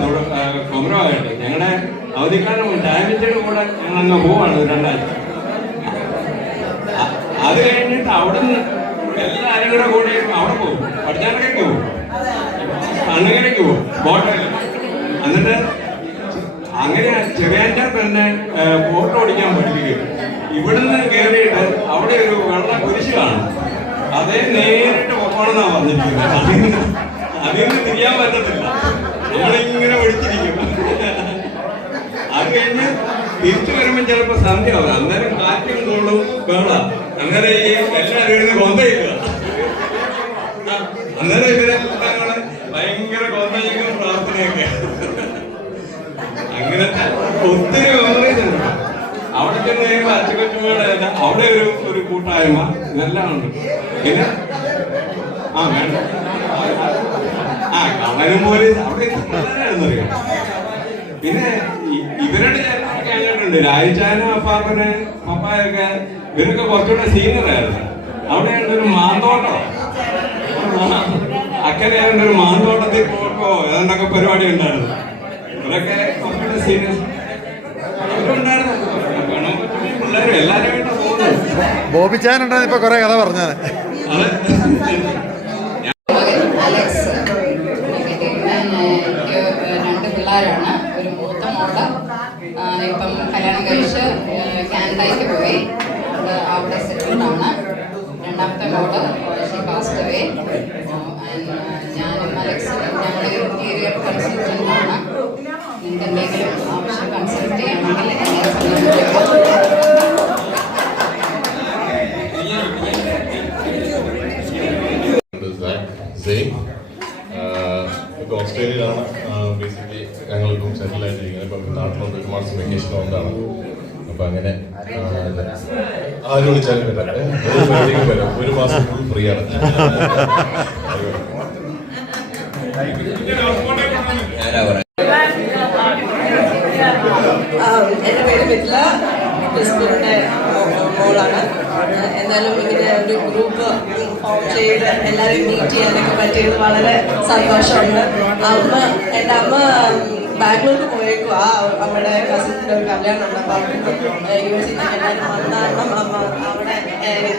കൊമരമായിട്ട്. ഞങ്ങളുടെ അവധിക്കാലം ഡാമേജിന്റെ കൂടെ ഞങ്ങൾ അങ്ങ് പോവാണ് 2 ആഴ്ച. അത് കഴിഞ്ഞിട്ട് അവിടെ നിന്ന് എല്ലാവരും കൂടെ കൂടി അവിടെ പോകും. പടിഞ്ഞാറേക്ക് പോകും, അണ്ണകരയ്ക്ക് പോകും ബോട്ടിൽ. എന്നിട്ട് അങ്ങനെ ചെറിയാൻചാർ തന്നെ ബോട്ട് ഓടിക്കാൻ പഠിപ്പിക്കും. ഇവിടുന്ന് കയറിയിട്ട് അവിടെ ഒരു വെള്ള കുരിശ് കാണും. അതേ നേരിട്ട് പൊക്കോണെന്നാ പറഞ്ഞിരിക്കുന്നത്. അതിന് തിരിയാൻ പറ്റത്തില്ല, നമ്മളിങ്ങനെ ഒഴിച്ചിരിക്കും. അത് കഴിഞ്ഞ് തിരിച്ചു വരുമ്പോൾ ചിലപ്പോ സന്ധ്യയാവും. അന്നേരം കാറ്റും കൊള്ളും വെള്ളം. അന്നേരം ഈ എല്ലാവരും ഇരുന്ന് കൊന്തയില്ല. അന്നേരം ഇവരെല്ലാം കൂടെ ഭയങ്കര കൊന്തയും പ്രാർത്ഥനയൊക്കെ. അങ്ങനത്തെ ഒത്തിരി മെമ്മറീസ് ഉണ്ട്. അവിടെ ചെന്ന് കഴിയുമ്പോൾ അച്ചുകൊച്ചുമയുടെ അവിടെ ഒരു കൂട്ടായ്മ ഇതെല്ലാം ഉണ്ട്. പിന്നെ വേണ്ട. കള്ളനും പോലീസ് അവിടെ അറിയാം. പിന്നെ ഇവരുടെ ഞങ്ങളുണ്ട് രാജാനും അപ്പാപ്പന് പപ്പായൊക്കെ ഇവരൊക്കെ കുറച്ചുകൂടെ സീനിയർ ആയിരുന്നു. അവിടെയാണ് ഒരു മാന്തോട്ടം, അക്കരെയാണ്ട് ഒരു മാന്തോട്ടത്തിൽ പോക്കോ ഏതാണ്ടൊക്കെ പരിപാടി ഉണ്ടായിരുന്നു. ഇവരൊക്കെ കുറച്ചുകൂടെ സീനിയർ ഉണ്ടായിരുന്നു. പിള്ളേരും എല്ലാവരും ബോബിച്ചാനുണ്ടായിരുന്നു ഇപ്പൊ കുറെ കഥ പറഞ്ഞാൽ. അലക്സ് എനിക്ക് 2 പിള്ളേരാണ്. ഒരു മൂത്ത മോള് ഇപ്പം കല്യാണം കഴിച്ച് കാനഡയ്ക്ക് പോയി, അവിടെ സെറ്റിൽഡാണ്. രണ്ടാമത്തെ മോള് പാസ്ഡ് അവേ. ഞാനും അലക്സും ഞങ്ങൾ ഇന്റീരിയർ കൺസൾട്ടൻ്റ് ആണ്. നിങ്ങൾക്ക് എന്തെങ്കിലും ആവശ്യം കൺസൾട്ട് ചെയ്യണമെങ്കിൽ എന്നെ സമീപിക്കുക. ഇപ്പോൾ ഓസ്ട്രേലിയയിലാണ് ബേസിക്കലി ഞങ്ങളിപ്പം സെറ്റിൽ ആയിട്ടിരിക്കുന്നത്. ഇപ്പം നാട്ടിലോട്ട് 1 മാസം വെക്കേഷൻ കൊണ്ടാണ്. അപ്പം അങ്ങനെ ആര് വിളിച്ചാലും വരാം, വരാം. 1 മാസം ഫുൾ ഫ്രീ ആണ്. എൻ്റെ പേര് മിഥില, ക്രിസ്തുവിൻ്റെ മോളാണ്. എന്നാലും ഇങ്ങനെ ഒരു ഗ്രൂപ്പ് ഫോം ചെയ്ത് എല്ലാവരെയും മീറ്റ് ചെയ്യാനൊക്കെ പറ്റിയത് വളരെ സന്തോഷമുണ്ട്. എൻ്റെ അമ്മ ബാംഗ്ലൂർക്ക് പോയേക്കും. അമ്മയുടെ കസിൻസിൻ്റെ ഒരു കല്യാണം ഉണ്ട്. അപ്പോൾ അവിടെ US എല്ലാവരും വന്നാലും അമ്മ അവിടെ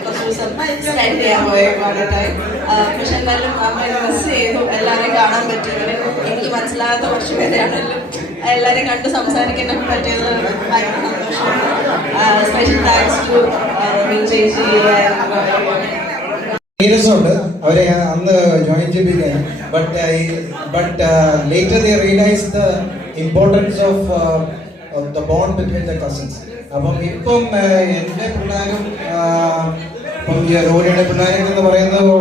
കുറച്ച് ദിവസം സ്പെൻഡ് ചെയ്യാൻ പോയേക്കാണ് ടൈം. പക്ഷെ എന്തായാലും അമ്മയെ മിസ് ചെയ്തു. എല്ലാവരെയും കാണാൻ പറ്റിയത് എനിക്ക് മനസ്സിലാകാത്ത കുറച്ച് പേരെയാണെങ്കിലും എല്ലാവരെയും കണ്ട് സംസാരിക്കാനൊക്കെ പറ്റിയത് ഭയങ്കര സന്തോഷമാണ്. സ്പെഷ്യൽ താങ്ക്സ് ടു ചേച്ചി. ഉണ്ട് അവരെ അന്ന് ജോയിൻ ചെയ്യിപ്പിക്കാൻ. But later they realise the importance of the bond between the cousins. അപ്പം ഇപ്പം എൻ്റെ പിള്ളേരും ഇപ്പം ഈ റോഡിയുടെ പിള്ളേരൊക്കെ എന്ന് പറയുന്നത്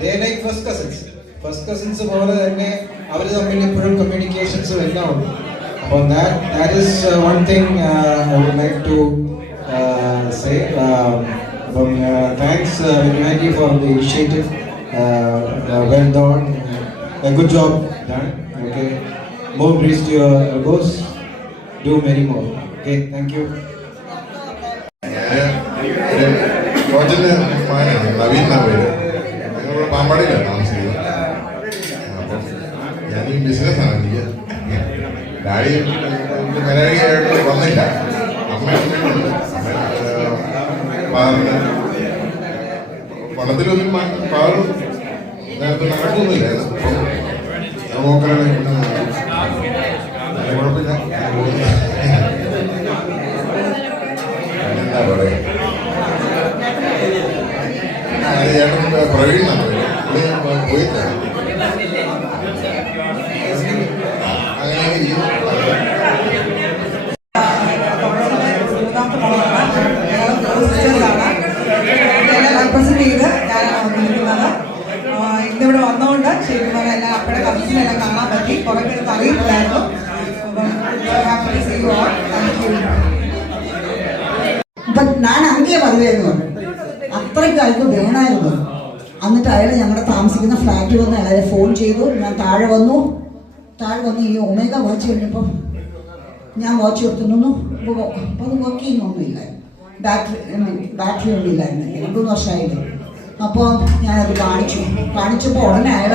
ദേ ലൈക്ക് ഫസ്റ്റ് കസിൻസ് പോലെ തന്നെ അവർ തമ്മിൽ ഇപ്പോഴും കമ്മ്യൂണിക്കേഷൻസും എല്ലാം ഉണ്ട്. അപ്പം that is one thing I would like to say. Thanks Vinayati for the initiative. Well done. A good job done. Okay. More praise to your elbows. Do many more. Okay. Thank you. കോച്ചിൻ്റെ നവീൻ എന്നാ പേര്. ഞങ്ങൾ പാമ്പാടിയിലാണ് താമസിക്കുന്നത്. അപ്പം ഞാൻ ഈ ബിസിനസ്സാണ് എനിക്ക്. ഡാഡി മലയാളിയായിട്ട് വന്നില്ല. അമ്മയുണ്ട്. പണത്തിലൊന്നും പാറും നേരത്തെ നടക്കുന്നില്ല. അപ്പം നോക്കാനാണ് കുഴപ്പമില്ല. എന്താ പറയുക, ചേട്ടൻ പ്രവീൺ പോയിട്ടാണ് അങ്ങനെ റെപ്രസെന്റ് ചെയ്ത് ഞാനാണ് വന്നിരിക്കുന്നത്. ഇന്നിവിടെ വന്നുകൊണ്ട് ശരിക്കും പറഞ്ഞാൽ എല്ലാം അപ്പഴെ കസിനെല്ലാം കാണാൻ പറ്റി. കുറെ പേർക്ക് അറിയില്ലായിരുന്നു. അപ്പം ഞാൻ അങ്ങേ പറയുമായിരുന്നു പറഞ്ഞു അത്രയ്ക്ക് അയാൾക്ക് വേണമായിരുന്നു. എന്നിട്ട് അയാൾ ഞങ്ങളുടെ താമസിക്കുന്ന ഫ്ലാറ്റിൽ വന്ന് അയാളെ ഫോൺ ചെയ്തു. ഞാൻ താഴെ വന്നു ഈ ഒമേഗ വാച്ച് കഴിഞ്ഞപ്പോൾ ഞാൻ വാച്ച് എടുത്തുനിന്നു. അപ്പോൾ അത് വർക്ക് ചെയ്യുന്നൊന്നുമില്ല, ബാറ്ററി ഒന്നും ഇല്ലായിരുന്നു. 2 വർഷമായിരുന്നു. അപ്പോൾ ഞാനത് കാണിച്ചപ്പോൾ ഉടനെ അയാൾ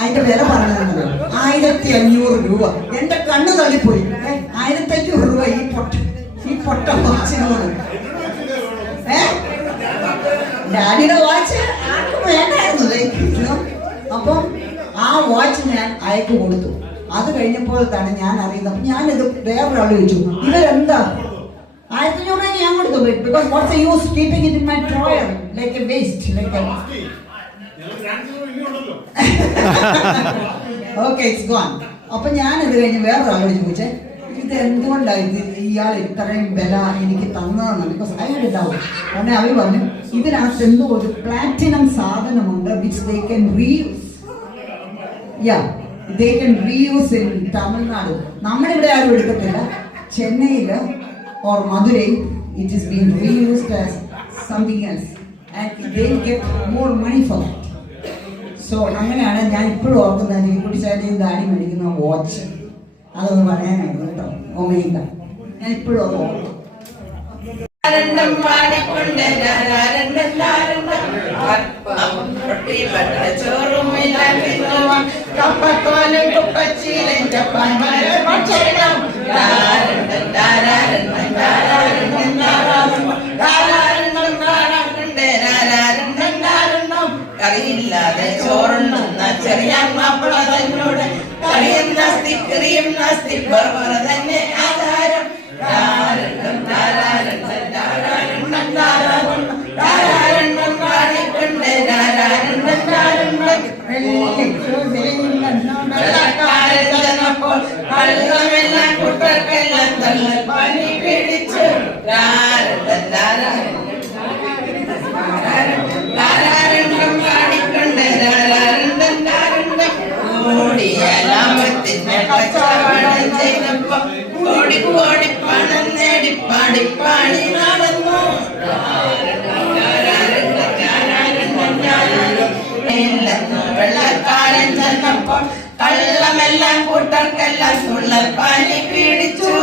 അതിൻ്റെ വില പറഞ്ഞത് 1500 രൂപ. എൻ്റെ കണ്ണ് തള്ളിപ്പോയി. 1500 രൂപ ഈ പൊട്ട വാച്ചിനോട്. ഡാഡിയുടെ വാച്ച് ആർക്കും വേണ്ടായിരുന്നു. അപ്പം ആ വാച്ച് ഞാൻ അയക്ക് കൊടുത്തു. അത് കഴിഞ്ഞപ്പോഴത്താണ് ഞാൻ അറിയുന്നത്. ഞാനിത് വേറൊരാൾ ചോദിച്ചു, ഇവരെന്താ 1500 രൂപ ഞാൻ കൊടുത്തു. Because what's a use keeping it in my drawer like a waste like okay it's gone. അപ്പൊ ഞാനിത് കഴിഞ്ഞ് വേറൊരാളോട് ചോദിച്ചേ, ഇത് എന്തുകൊണ്ടാണ് ഇയാൾ ഇത്രയും വില എനിക്ക് തന്നതെന്ന്. Because I had doubt. ഉടനെ അവർ പറഞ്ഞു ഇതിനകത്ത് എന്തോ ഒരു പ്ലാറ്റിനം സാധനമുണ്ട് which they can reuse. they can reuse in Tamil Nadu. നമ്മളിവിടെ ആരും എടുക്കത്തില്ല. ചെന്നൈയിൽ or Madurai it is being reused as something else and they get more money for that. So അങ്ങനെയാണ് ഞാൻ ഇപ്പോഴും ഓർക്കുന്നത് കുട്ടിച്ചാൻ്റെയും ഡാഡി മേടിക്കുന്ന വാച്ച്. അതൊന്ന് പറയാനായിരുന്നു കേട്ടോ. ഒമേഗ ഞാൻ ഇപ്പോഴും അത് ഓർക്കും. കപ്പത്തോലും കുപ്പച്ചീലന്റെ കറിയില്ലാതെ ചോറുണ്ണുന്ന ചെറിയ മാപ്പിള തന്നോട് കളിയും നാസ്തി കറിയും നാസ്തി ബർബറ തന്നെ ആധാരം. വെള്ളമെല്ലാം കുട്ടർക്കെല്ലാം തള്ളൽ പനി പിടിച്ചു ഓടിയാലാമത്തിന്റെ കച്ചവടം ചെയ്തപ്പോ കോടി കോടി പണം നേടി പാടി പാടി നടന്നു. വെള്ളക്കാരൻ ചെന്നപ്പോൾ കള്ളമെല്ലാം കൂട്ടർക്കെല്ലാം തുള്ളൽ പനി പിടിച്ചു.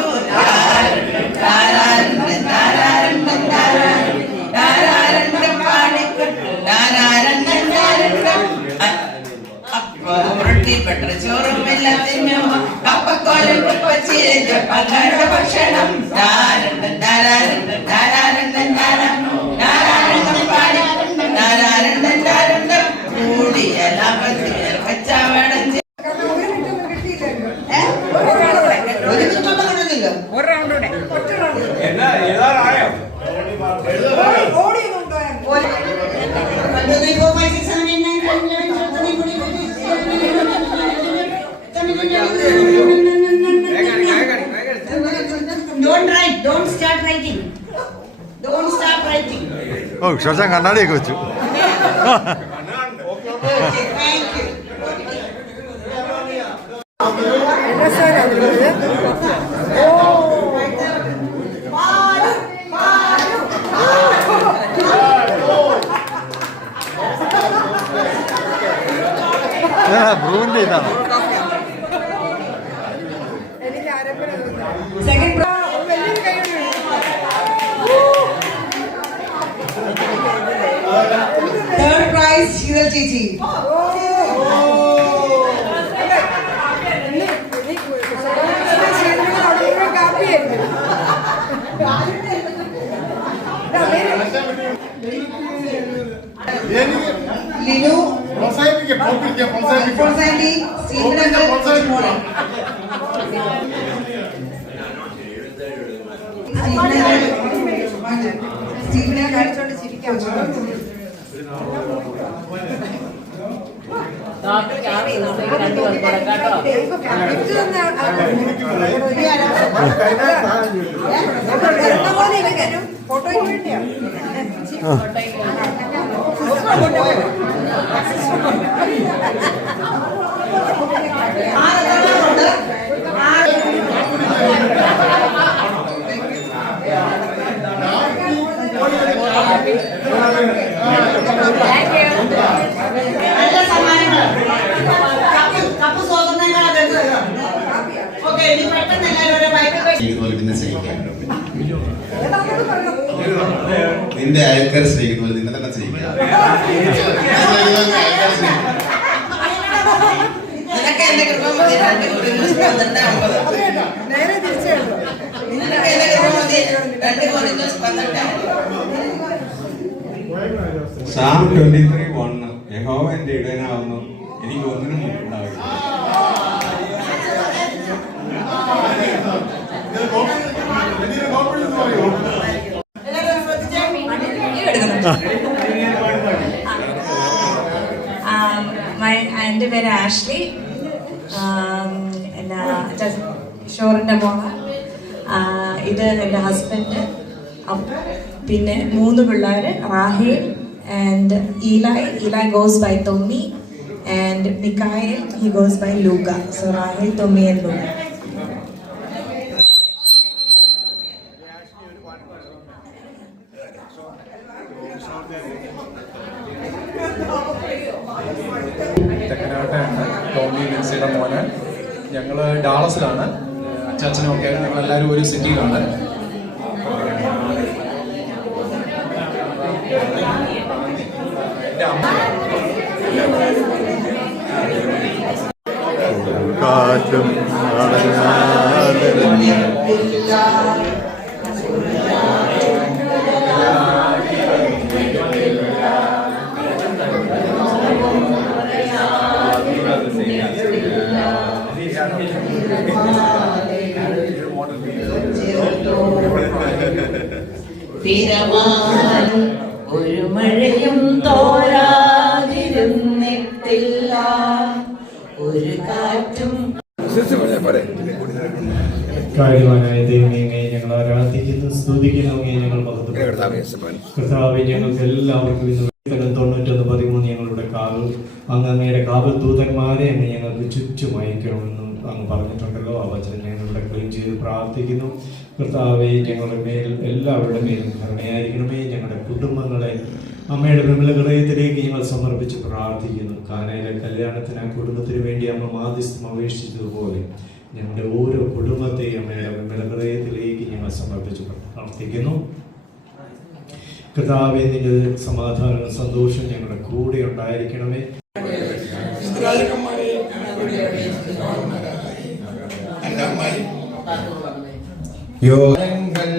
ഉരുട്ടിപ്പെട്ട ചോറും എല്ലാത്തിനും കപ്പക്കോലും കുപ്പച്ചീരന്റെ പലരുടെ ഭക്ഷണം. കൂടിയ ലാഭത്തിന് കച്ചവടം Don't start writing. Don't start writing. ഓ ശോശാൻ കണ്ണാടിയൊക്കെ വെച്ചു. Thank you. ഭ്രൂവിന്റെ ഇതാണ്. Third prize, Sheetal Chichi. Linu, Fonsanti, Stephen സ്റ്റീവിനെ കഴിച്ചോണ്ട് ചിരിക്കാൻ ഫോട്ടോയ്ക്ക് വേണ്ടിയാ നല്ല സമ്മാനങ്ങൾ. കപ്പ് സ്വതന്ത്രങ്ങളാണ്. ഓക്കെ, ഇനി പെട്ടെന്ന് എല്ലാവരും നിന്റെ അയൽക്കാർ സ്നേഹിക്കുന്ന പോലെ നിന്നെ തന്നെ സ്നേഹിക്കുക. സാം 23:1 യഹോവ എന്റെ ഇടയനാവുന്നു, എനിക്ക് ഒന്നിനും മുട്ടുണ്ടാവില്ല. എൻ്റെ പേര് ആഷ്ലി, എന്നാ ഷോറിൻ്റെ മോള്. ഇത് എൻ്റെ ഹസ്ബൻഡ്, പിന്നെ 3 പിള്ളേർ, Rahel and Elai. Elai goes by Tommy and Mikael, he goes by Luka. So Rahel, Tommy and Luka. ഞങ്ങൾ ഡാളസിലാണ്. അച്ചാച്ചനും ഒക്കെ ഞങ്ങളെല്ലാവരും ഒരു സിറ്റിയിലാണ്. എൻ്റെ അമ്മ കാറ്റും തിരമാലും ഒരു മഴയും തോരാതിരുന്നിട്ടില്ല, ഒരു കാറ്റും. കാര്യവാനായ ദൈവമേ, ഞങ്ങൾ ആരാധിക്കുന്നു, സ്തുതിക്കുന്നു, ഞങ്ങൾ കർത്താവേ, ഞങ്ങൾക്ക് എല്ലാവർക്കും ഇന്ന് 91:13 ഞങ്ങളുടെ കാവൽ അങ്ങയുടെ കാവൽ ദൂതന്മാരെ അങ്ങ് ഞങ്ങൾക്ക് ചുറ്റും അയക്കണമെന്നും അങ്ങ് പറഞ്ഞിട്ടുണ്ടല്ലോ. ആ വചനം ഞങ്ങളിവിടെ ക്ലെയിം ചെയ്ത് പ്രാർത്ഥിക്കുന്നു. കർത്താവേ, ഞങ്ങളുടെ മേൽ എല്ലാവരുടെ മേലും കരുണയായിരിക്കണമേ. ഞങ്ങളുടെ കുടുംബങ്ങളെ അമ്മയുടെ വിമല ഹൃദയത്തിലേക്ക് ഞങ്ങൾ സമർപ്പിച്ച് പ്രാർത്ഥിക്കുന്നു. കാനയിലെ കല്യാണത്തിന് ആ കുടുംബത്തിന് വേണ്ടി അമ്മ മാധ്യസ്ഥം അപേക്ഷിച്ചതുപോലെ ഞങ്ങളുടെ ഓരോ കുടുംബത്തെയും അമ്മയുടെ വിമല ഹൃദയത്തിലേക്ക് ഞങ്ങൾ സമർപ്പിച്ച് പ്രാർത്ഥിക്കുന്നു. കർത്താവേ, നിന്റെ സമാധാനവും സന്തോഷം ഞങ്ങളുടെ കൂടെ ഉണ്ടായിരിക്കണമേ. യോരങ്ങൾ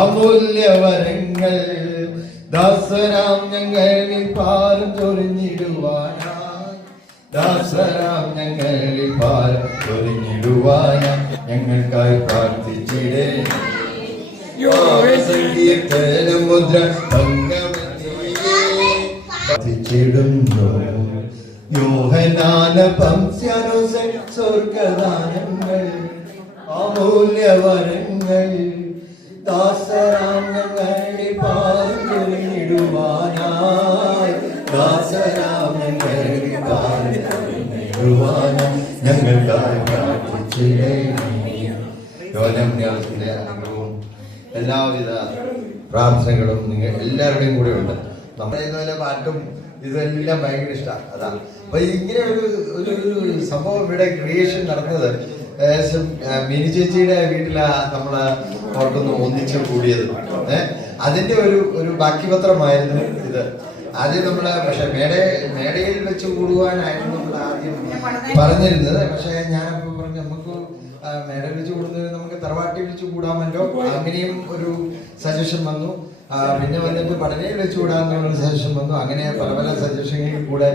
അമൂല്യവരങ്ങൾ ദാസരാം ഞങ്ങളിൽ പാരം ചൊരിഞ്ഞിടുവാനായി, ദാസരാം ഞങ്ങളിൽ പാരം ചൊരിഞ്ഞിടുവാനായി ഞങ്ങൾക്കായി പ്രാർത്ഥിച്ചിടേ. മുദ്ര പ്രാർത്ഥിച്ചിടുന്നു. യോഹനാന പംസ്യാനുസൻ സ്വർഗദാനങ്ങൾ അമൂല്യവരങ്ങൾ ദാസരാം ഞങ്ങളിൽ പാരം ചൊരിഞ്ഞിടുവാനായി, ദാസരാം ഞങ്ങളിൽ പാരം ചൊരിഞ്ഞിടുവാനായി ഞങ്ങൾക്കായി പ്രാർത്ഥിച്ചിടേ. യോഹന്നാന്റെ അനുഗ്രഹവും എല്ലാവിധ പ്രാർത്ഥനകളും നിങ്ങൾ എല്ലാവരുടെയും കൂടെ ഉണ്ട്. നമ്മുടെ പാട്ടും ഇതെല്ലാം ഭയങ്കര ഇഷ്ടമാണ്. അതാണ് അപ്പൊ ഇങ്ങനെ ഒരു സംഭവം ഇവിടെ ക്രിയേഷൻ നടന്നത് മിനി ചേച്ചിയുടെ വീട്ടിലാ നമ്മള് ഓർക്കൊന്ന് ഒന്നിച്ച് കൂടിയത്. അതിന്റെ ഒരു ബാക്കിപത്രമായിരുന്നു ഇത്. ആദ്യം നമ്മള് പക്ഷെ മേടയിൽ വെച്ച് കൂടുവാനായിരുന്നു നമ്മൾ ആദ്യം പറഞ്ഞിരുന്നത്. പക്ഷെ ഞാനപ്പോ പറഞ്ഞു നമുക്ക് മേടയിൽ വെച്ച് കൂടുന്നത് നമുക്ക് തറവാട്ടിൽ വെച്ച് കൂടാമല്ലോ, അങ്ങനെയും ഒരു സജഷൻ വന്നു. പിന്നെ വന്നിട്ട് പടനയിൽ വെച്ച് കൂടാമെന്നുള്ള സജഷൻ വന്നു. അങ്ങനെ പല പല സജഷനുകളിൽ കൂടെ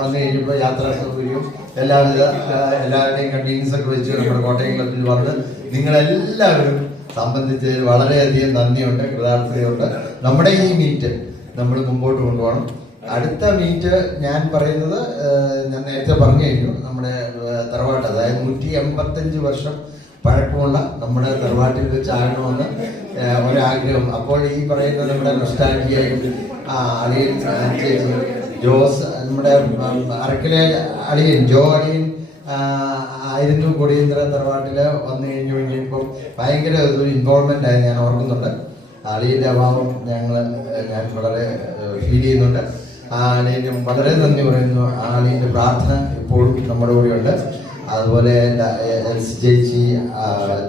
വന്നു കഴിഞ്ഞപ്പോൾ യാത്രാ സൗകര്യവും എല്ലാവരുടെയും കൺവീനിയൻസ് ഒക്കെ വെച്ച് നമ്മുടെ കോട്ടയം ക്ലബിൽ വന്ന് നിങ്ങളെല്ലാവരും സംബന്ധിച്ചതിൽ വളരെയധികം നന്ദിയുണ്ട്, കൃതാർത്ഥതയുണ്ട്. നമ്മുടെ ഈ മീറ്റ് നമ്മൾ മുമ്പോട്ട് കൊണ്ടുപോകണം. അടുത്ത മീറ്റ് ഞാൻ പറയുന്നത് ഞാൻ നേരത്തെ പറഞ്ഞു കഴിഞ്ഞു. നമ്മുടെ തറവാട്ട്, അതായത് 185 വർഷം പഴക്കമുള്ള നമ്മുടെ തറവാട്ടിൽ വെച്ചാകണമെന്ന് ഒരാഗ്രഹം. അപ്പോൾ ഈ പറയുന്ന നമ്മുടെ നൊസ്റ്റാൾജിയയും അളിയൻ ചേച്ചി ജോസ്, നമ്മുടെ അറക്കിലെ അളിയൻ ജോ അളിയൻ ആയിരുന്നു കൊടിയന്തര തറവാട്ടില് വന്നു കഴിഞ്ഞപ്പോൾ ഭയങ്കര ഒരു ഇൻവോൾവ്മെന്റ് ആയി ഞാൻ ഓർക്കുന്നുണ്ട്. അളിയന്റെ അഭാവം ഞാൻ വളരെ ഫീൽ ചെയ്യുന്നുണ്ട്. ആ അളിയനും വളരെ നന്ദി പറയുന്നു. ആ അളിയന്റെ പ്രാർത്ഥന ഇപ്പോഴും നമ്മുടെ കൂടെയുണ്ട്. അതുപോലെ എൽസി ചേച്ചി,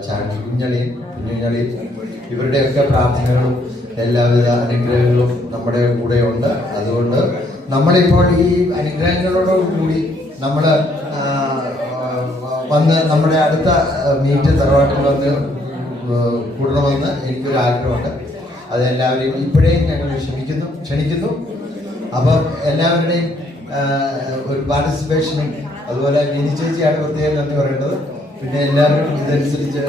ചാണ്ടി കുഞ്ഞളിയും ഇവരുടെയൊക്കെ പ്രാർത്ഥനകളും എല്ലാവിധ അനുഗ്രഹങ്ങളും നമ്മുടെ കൂടെ ഉണ്ട്. അതുകൊണ്ട് നമ്മളിപ്പോൾ ഈ അനുഗ്രഹങ്ങളോടുകൂടി നമ്മൾ വന്ന് നമ്മുടെ അടുത്ത മീറ്റ് തറവാട്ടിൽ വന്ന് കൂടണമെന്ന് എനിക്കൊരു ആഗ്രഹമുണ്ട്. അതെല്ലാവരെയും ഇപ്പോഴേ ഞങ്ങൾ ക്ഷണിക്കുന്നു. അപ്പം എല്ലാവരുടെയും ഒരു പാർട്ടിസിപ്പേഷനും അതുപോലെ മിനി ചേച്ചിയാണ് പ്രത്യേകം നന്ദി പറയേണ്ടത്. പിന്നെ എല്ലാവരും ഇതനുസരിച്ച്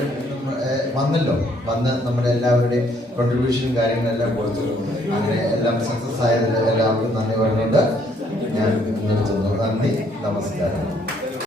വന്ന് നമ്മുടെ എല്ലാവരുടെയും കോൺട്രിബ്യൂഷനും കാര്യങ്ങളെല്ലാം കൊടുത്തു. അങ്ങനെ എല്ലാം സക്സസ് ആയതിൽ എല്ലാവർക്കും നന്ദി പറയുന്നുണ്ട്. ഞാൻ നിർത്തുന്നു. നന്ദി, നമസ്കാരം.